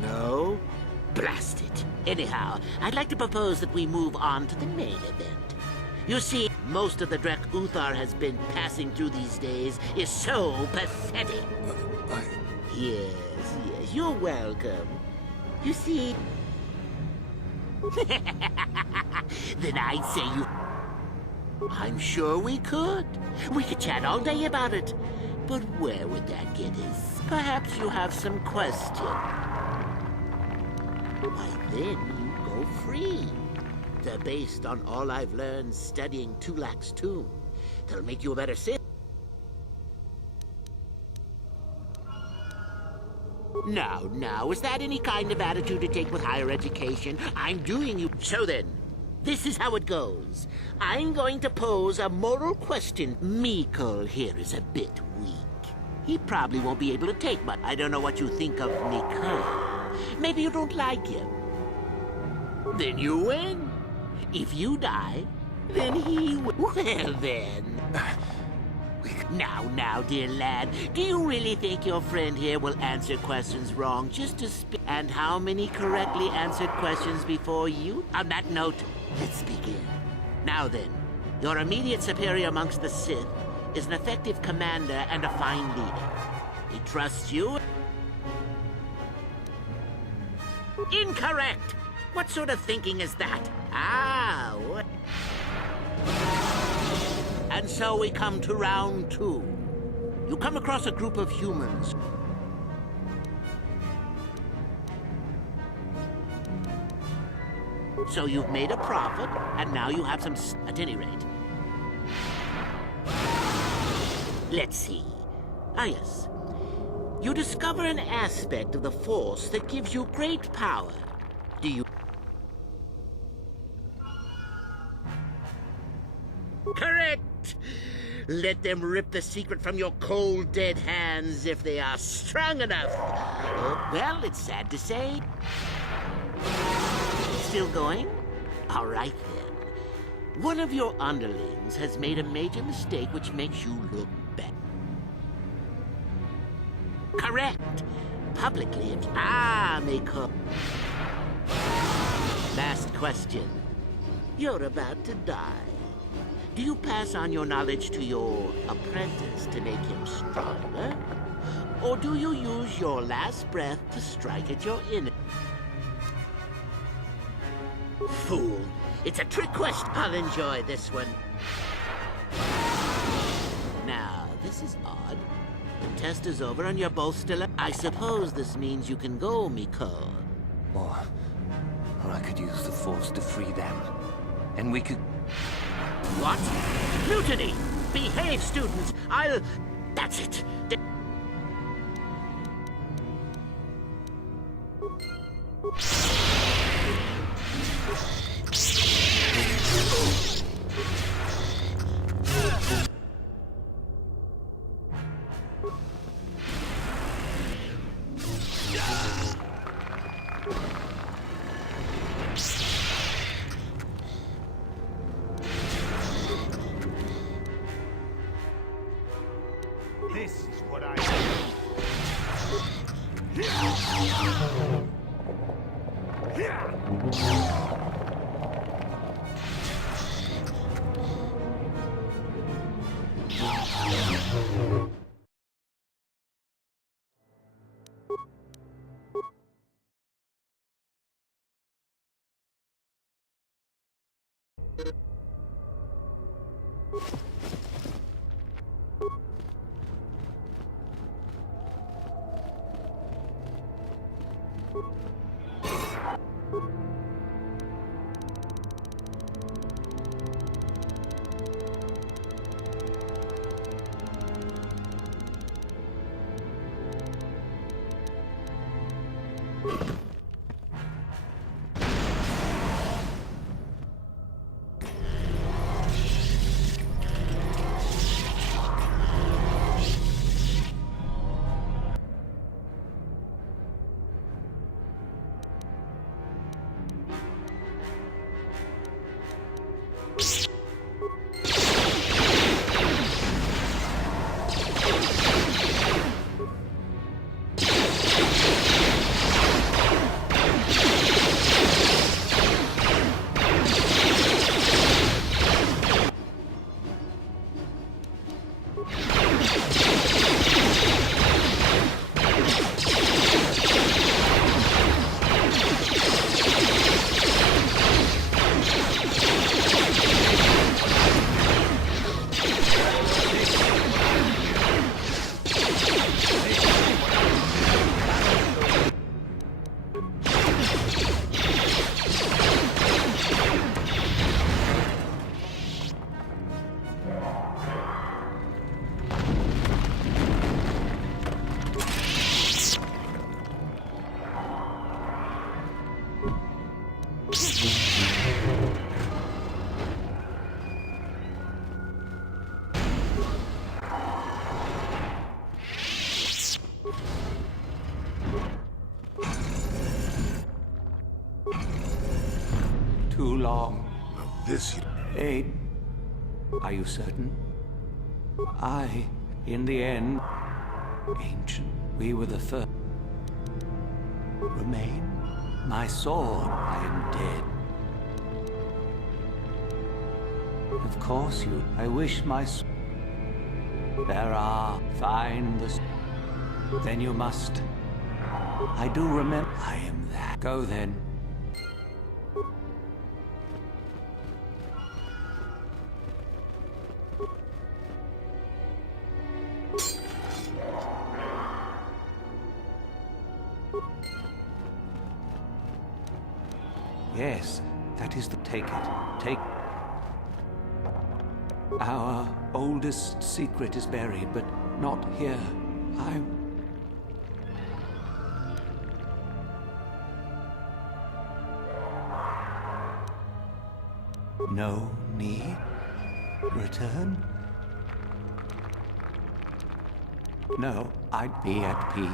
No? Blast it. Anyhow, I'd like to propose that we move on to the main event. You see, most of the Drek Uthar has been passing through these days is so pathetic. Yes, you're welcome. You see... Then I'd say you... I'm sure we could. We could chat all day about it. But where would that get us? Perhaps you have some questions. Why, then you go free. They're based on all I've learned studying Tulak's tomb. That'll make you a better Sith. Now, is that any kind of attitude to take with higher education? I'm doing you... So then, this is how it goes. I'm going to pose a moral question. Mikol here is a bit weak. He probably won't be able to take much. I don't know what you think of Mikol. Maybe you don't like him. Then you win. If you die, then he will. Well then. Now, dear lad, do you really think your friend here will answer questions wrong just to And how many correctly answered questions before you? On that note, let's begin. Now then, your immediate superior amongst the Sith is an effective commander and a fine leader. He trusts you. Incorrect! What sort of thinking is that? What? And so we come to round 2. You come across a group of humans. So you've made a profit, and now you have some... At any rate. Let's see. Ah, yes. You discover an aspect of the Force that gives you great power. Do you... Correct! Let them rip the secret from your cold, dead hands if they are strong enough. Well, it's sad to say. Still going? All right, then. One of your underlings has made a major mistake which makes you look bad. Correct. Publicly, Mikol. Last question. You're about to die. Do you pass on your knowledge to your apprentice to make him stronger? Or do you use your last breath to strike at your enemy? Fool! It's a trick question. I'll enjoy this one. Now, this is odd. The test is over and you're both still... I suppose this means you can go, Mikol. Or I could use the Force to free them. and we could... What? Mutiny! Behave, students! That's it. This is what I Too long. This... Eight. Are you certain? In the end, ancient, we were the first. Remain? My sword, I am dead. Of course you, I wish my There are, find the... Then you must. I do remember. I am that. Go then. Yes, that is the... Take it. Take... Our oldest secret is buried, but not here. No need? Return? No, I'd be at peace.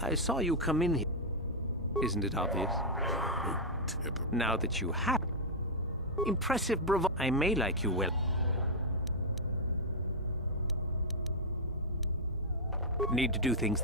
I saw you come in here. Isn't it obvious? Now that you have... Impressive bravado. I may like you well. Need to do things...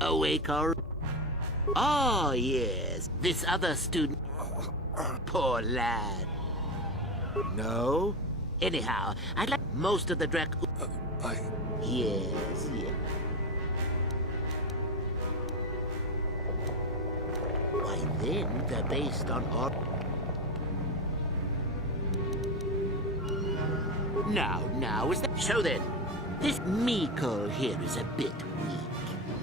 Awake or... Oh, yes. This other student... Poor lad. No? Anyhow, I'd like most of the Drek... Yes, yes. Why then, they're based on all... Now, is that... So then, this Miko here is a bit weak.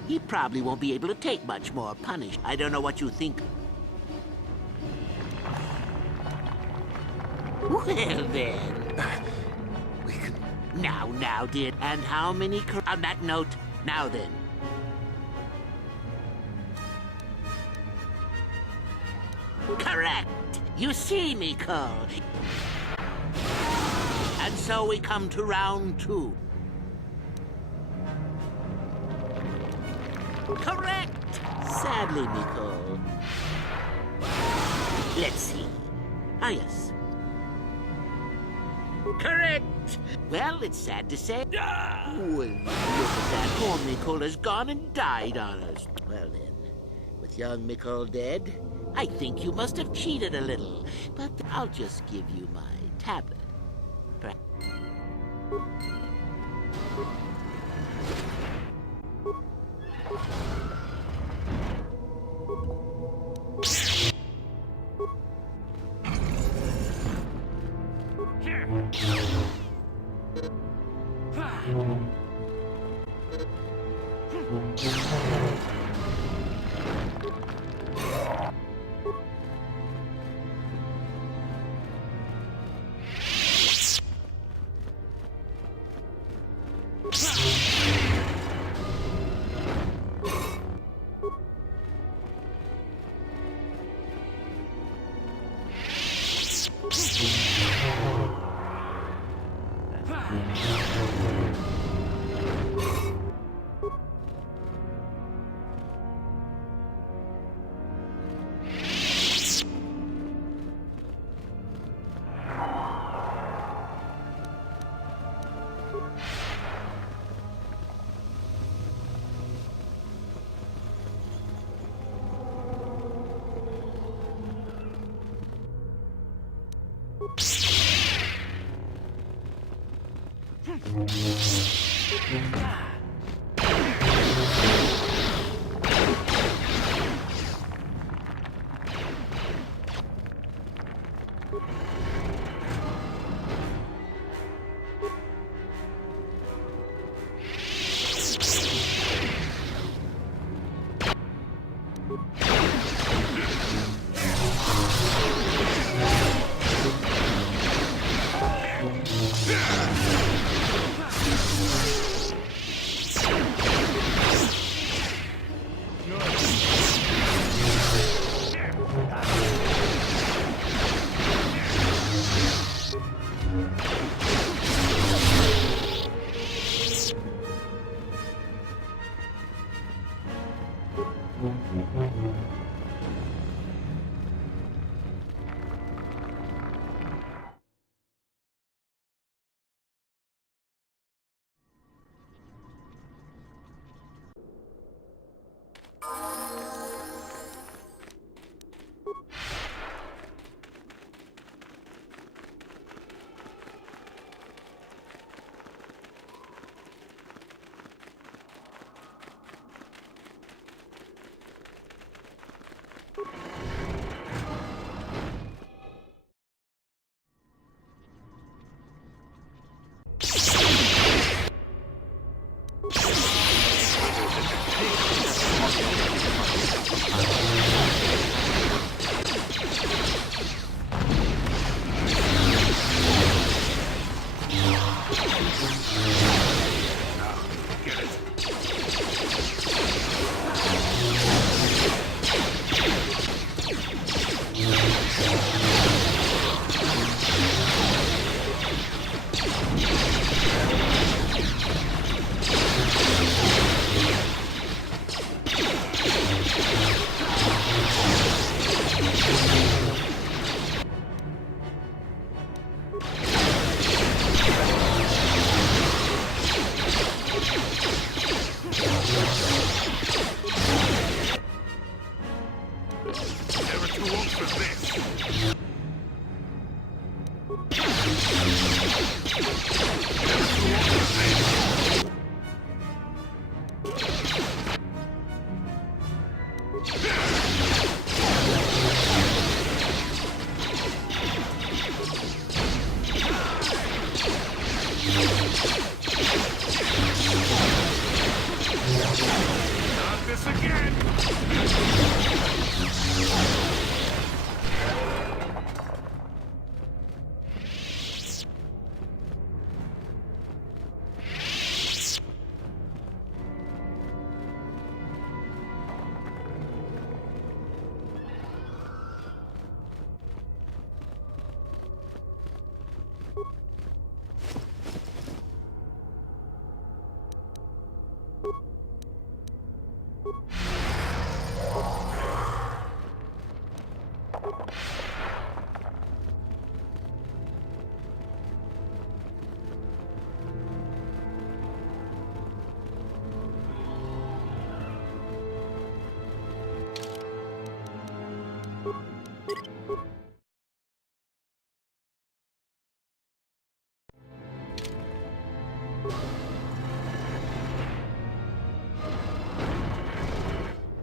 He probably won't be able to take much more punish. I don't know what you think. Well then. We can... Now, dear. And how many... On that note, now then. Correct. You see, Miko. And so we come to round 2. Correct! Sadly, Miko. Let's see. Ah, yes. Correct! Well, it's sad to say. Well, look at that. Poor Miko has gone and died on us. Well, then, with young Miko dead, I think you must have cheated a little. But I'll just give you my tablet.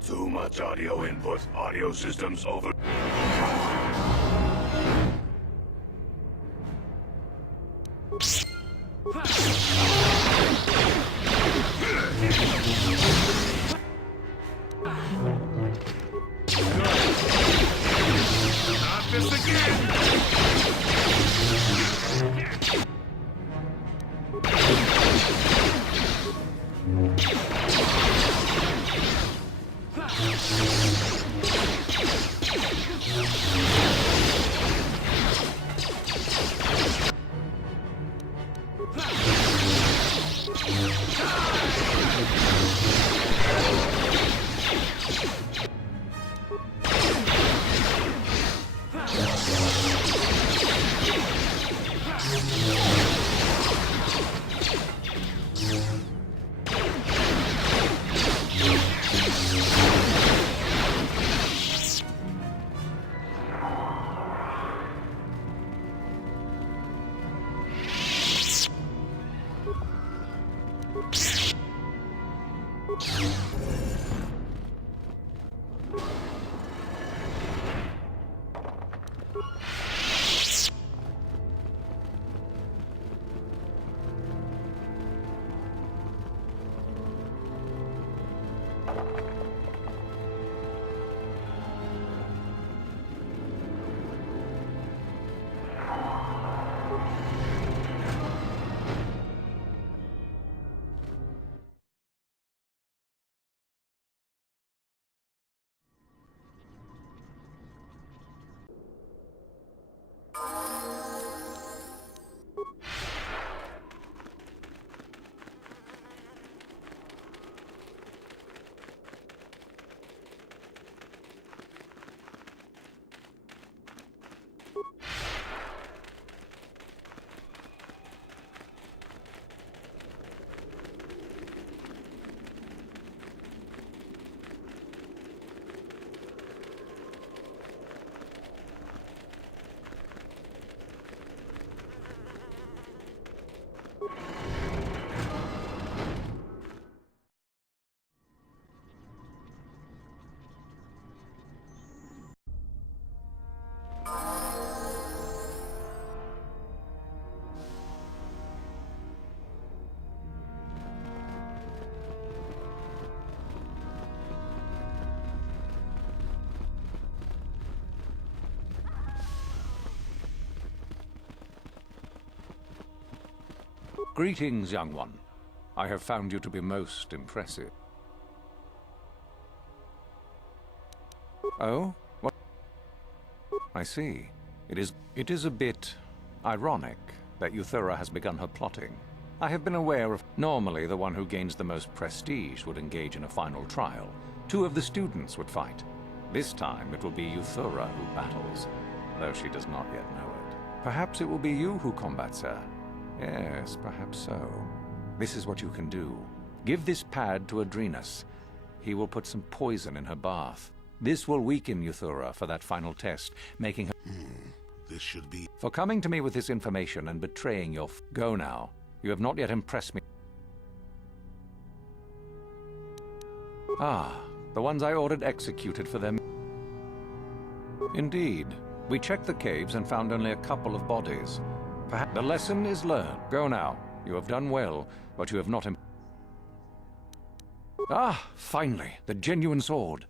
Too much audio input. Audio systems over. Not this again! Greetings, young one. I have found you to be most impressive. Oh? What? I see. It is a bit ironic that Euthura has begun her plotting. I have been aware of... Normally, the one who gains the most prestige would engage in a final trial. 2 of the students would fight. This time, it will be Euthura who battles, though she does not yet know it. Perhaps it will be you who combats her. Yes, perhaps so. This is what you can do. Give this pad to Adrenus. He will put some poison in her bath. This will weaken Euthura for that final test, making her... This should be... For coming to me with this information and betraying your... Go now. You have not yet impressed me. Ah, the ones I ordered executed for them. Indeed. We checked the caves and found only a couple of bodies. Perhaps the lesson is learned. Go now. You have done well, but you have not... Ah, finally, the genuine sword.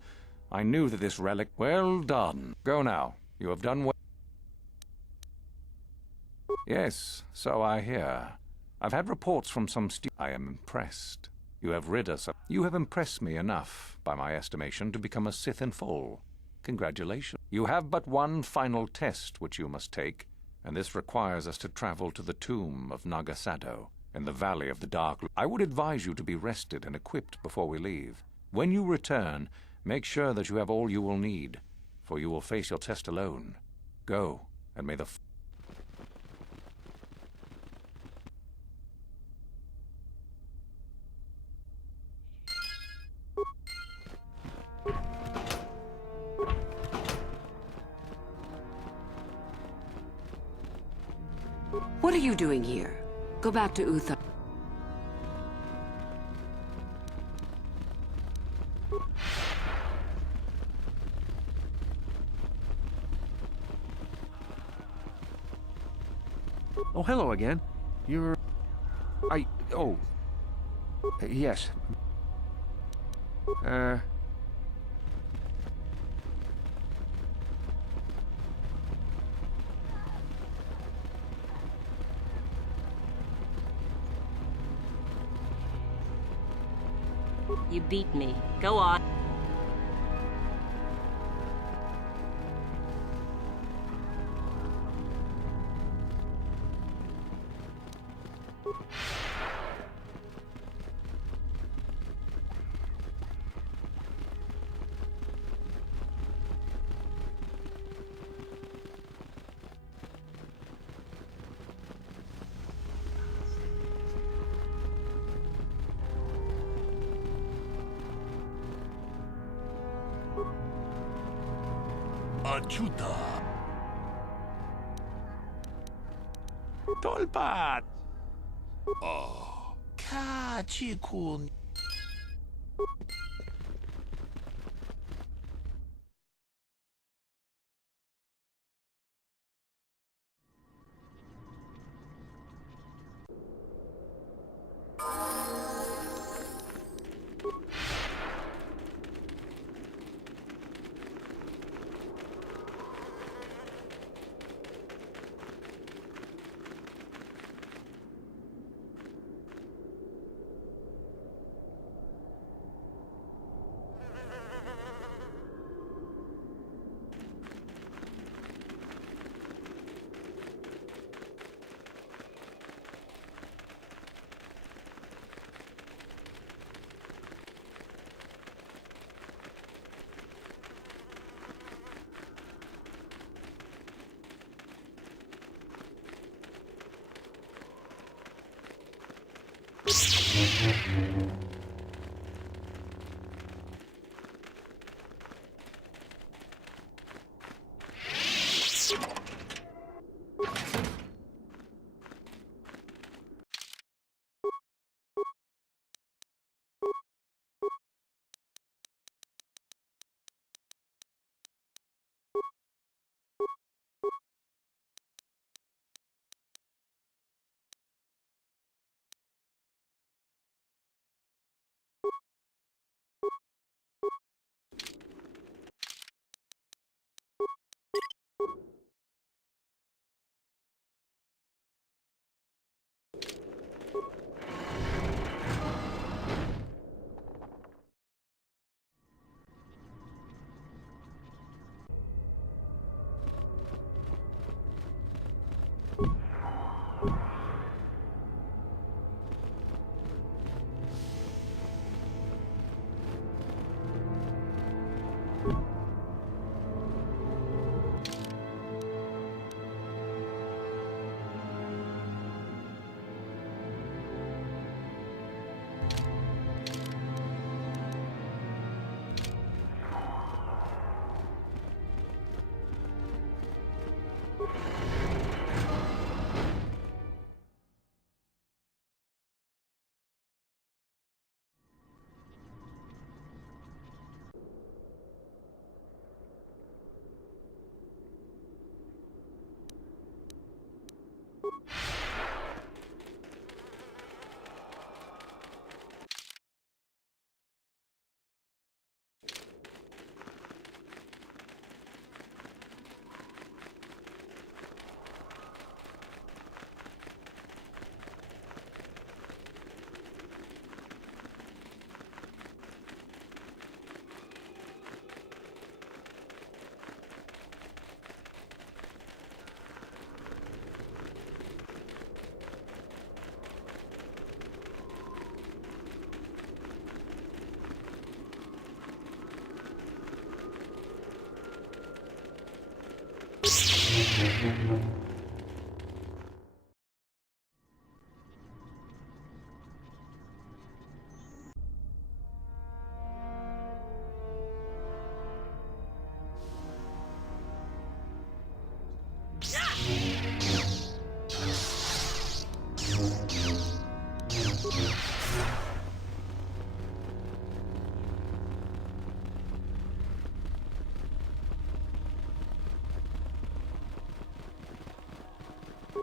I knew that this relic... Well done. Go now. You have done well. Yes, so I hear. I've had reports from some I am impressed. You have rid us of... You have impressed me enough, by my estimation, to become a Sith in full. Congratulations. You have but one final test which you must take, and this requires us to travel to the tomb of Nagasado, in the Valley of the Dark. I would advise you to be rested and equipped before we leave. When you return, make sure that you have all you will need, for you will face your test alone. Go, and may the... What are you doing here? Go back to Uther. Oh, hello again. You're... Oh. Yes. You beat me. Go on. Ajuda. Tolpat! Oh, Kachikun.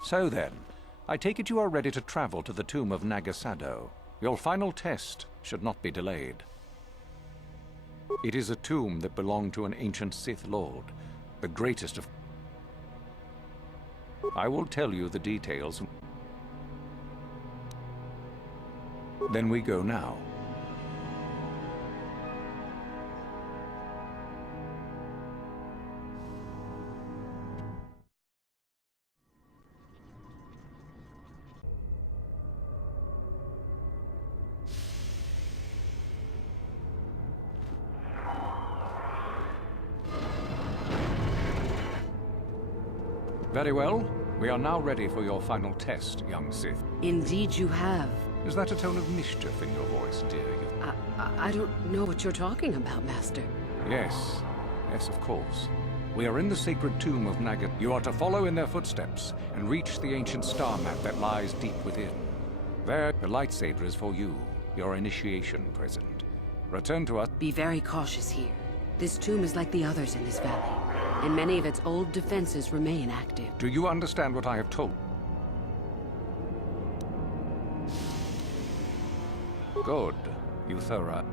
So then, I take it you are ready to travel to the tomb of Nagasado. Your final test should not be delayed. It is a tomb that belonged to an ancient Sith Lord, the greatest of... I will tell you the details. Then we go now. Very well. We are now ready for your final test, young Sith. Indeed you have. Is that a tone of mischief in your voice, dear? I don't know what you're talking about, Master. Yes. Yes, of course. We are in the sacred tomb of Naga. You are to follow in their footsteps and reach the ancient star map that lies deep within. There, the lightsaber is for you, your initiation present. Return to us. Be very cautious here. This tomb is like the others in this valley, and many of its old defenses remain active. Do you understand what I have told? Good, Euthura.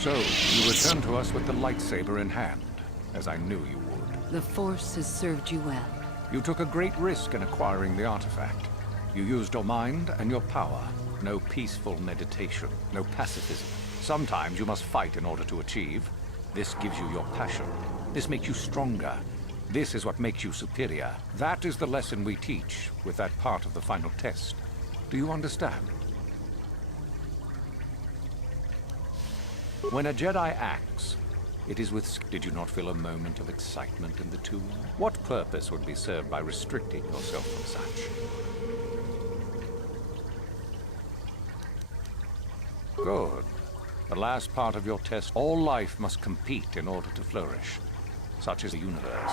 So, you return to us with the lightsaber in hand, as I knew you would. The Force has served you well. You took a great risk in acquiring the artifact. You used your mind and your power. No peaceful meditation, no pacifism. Sometimes you must fight in order to achieve. This gives you your passion. This makes you stronger. This is what makes you superior. That is the lesson we teach with that part of the final test. Do you understand? When a Jedi acts, it is with... Did you not feel a moment of excitement in the tomb? What purpose would be served by restricting yourself from such? Good. The last part of your test, all life must compete in order to flourish. such as the universe.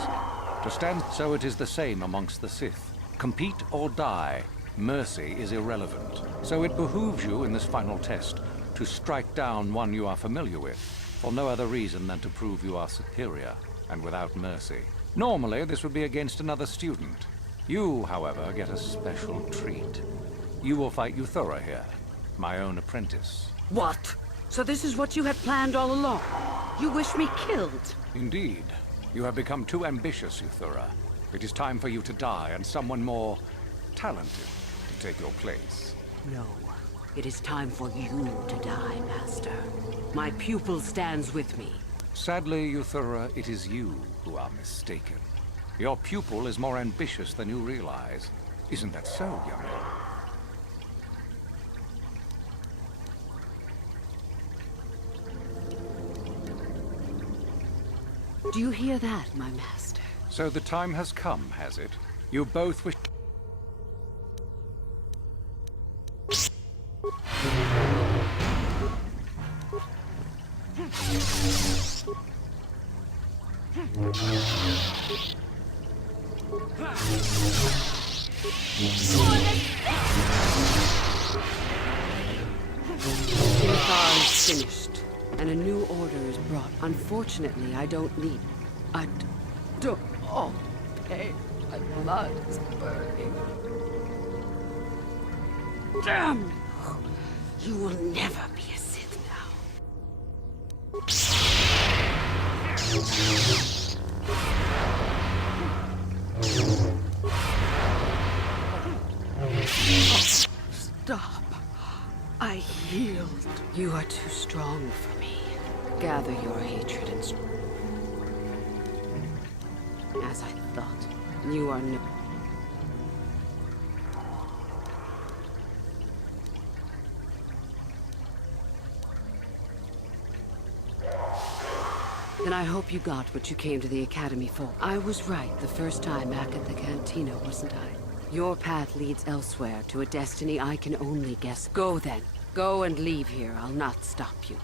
To stand so it is the same amongst the Sith. Compete or die. Mercy is irrelevant. So it behooves you in this final test to strike down one you are familiar with, for no other reason than to prove you are superior and without mercy. Normally, this would be against another student. You, however, get a special treat. You will fight Euthura here, my own apprentice. What? So this is what you had planned all along? You wish me killed? Indeed. You have become too ambitious, Euthura. It is time for you to die, and someone more talented to take your place. No. It is time for you to die, Master. My pupil stands with me. Sadly, Euthura, it is you who are mistaken. Your pupil is more ambitious than you realize. Isn't that so, young one? Do you hear that, my master? So the time has come, has it? You both wish... Korriban is finished, and a new order is brought. Unfortunately, I don't need... Oh, pain. My blood is burning. Damn! You will never be a Sith now. Stop. I yield. You are too strong for me. Gather your hatred and... As I thought, you are no... Then I hope you got what you came to the Academy for. I was right the first time back at the Cantina, wasn't I? Your path leads elsewhere, to a destiny I can only guess. Go then. Go and leave here. I'll not stop you.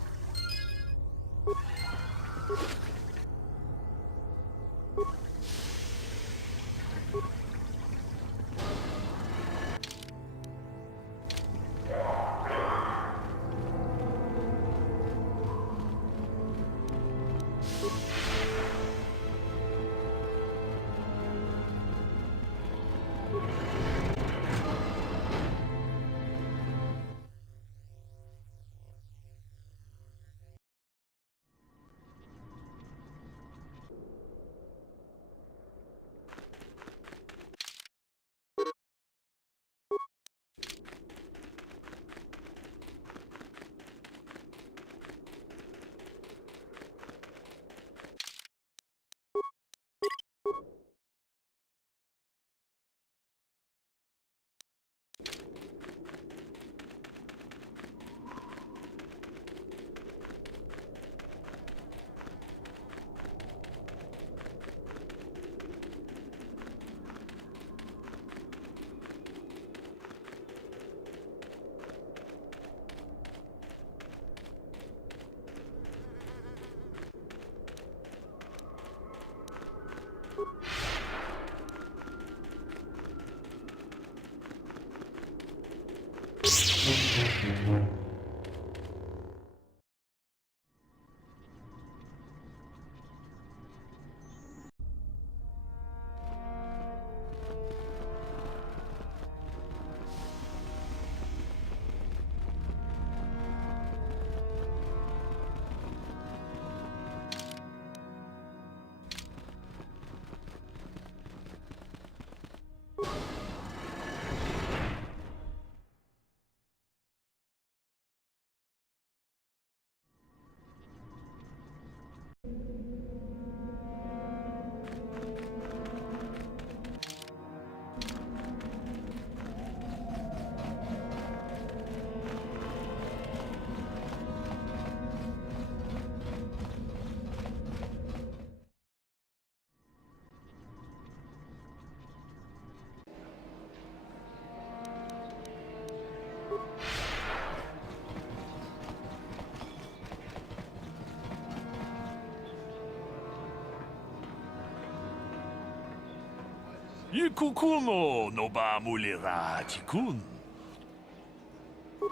Ikukuno no ba mulira tikun.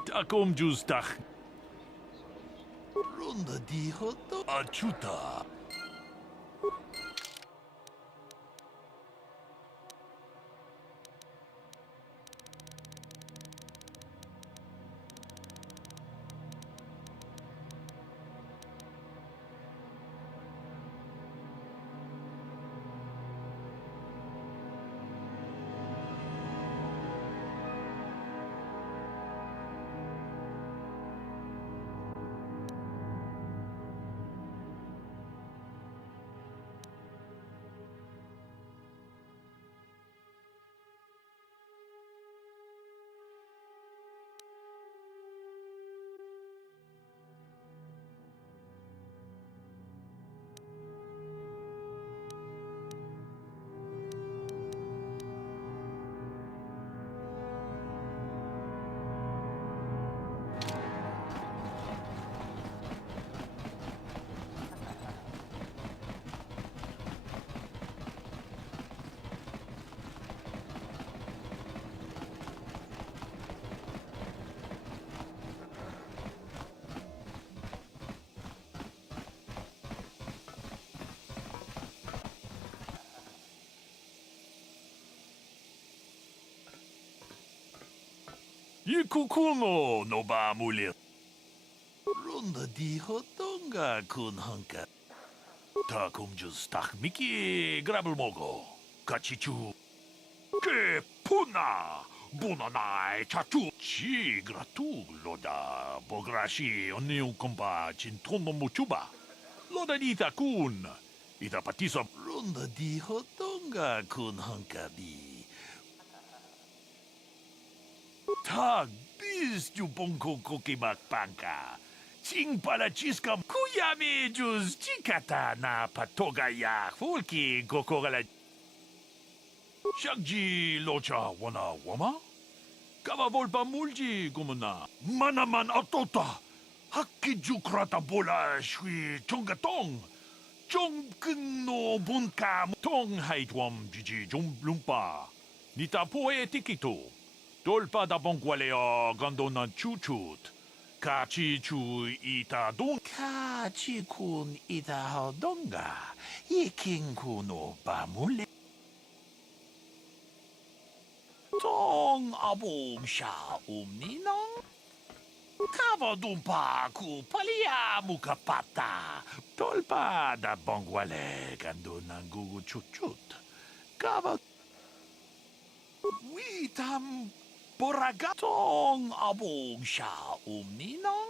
Takom justach. Ronda di hoto achuta. Ikukuno no ba mulir. Ronda di hotonga kun hanka. Takum justach miki grabel mogo. Kachichu. Ke puna. Bunanai chatu. Chi gratu loda. Bograshi oniu kompa chintono muchuba. Loda di takun. Ita patiso. Ronda di hotonga kun hanka bi. Tag bis ju bonko kokimak panka. Ching pala chiskam kuyami jus chikata na patoga ya fulki gokogala. Shagji locha wana wama? Kava volpa mulji gumuna. Manaman atota. Hakki jukrata bola shui chongatong. Chong no bunka tong haitwam jiji jom lumpa. Nita poe tikito. Dolpa da bongwaleo gandona chuchut. Kachi chu ita don. Kachi kun ita hodonga. Iking kuno bamule. Tong abong sha umninong. Kava dumpa ku palia mukapata. Dolpa da bongwale gandona gugu chuchut. Kava. Witam. Boragatong abong sha umninong.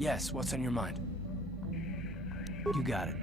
Yes, what's on your mind? You got it.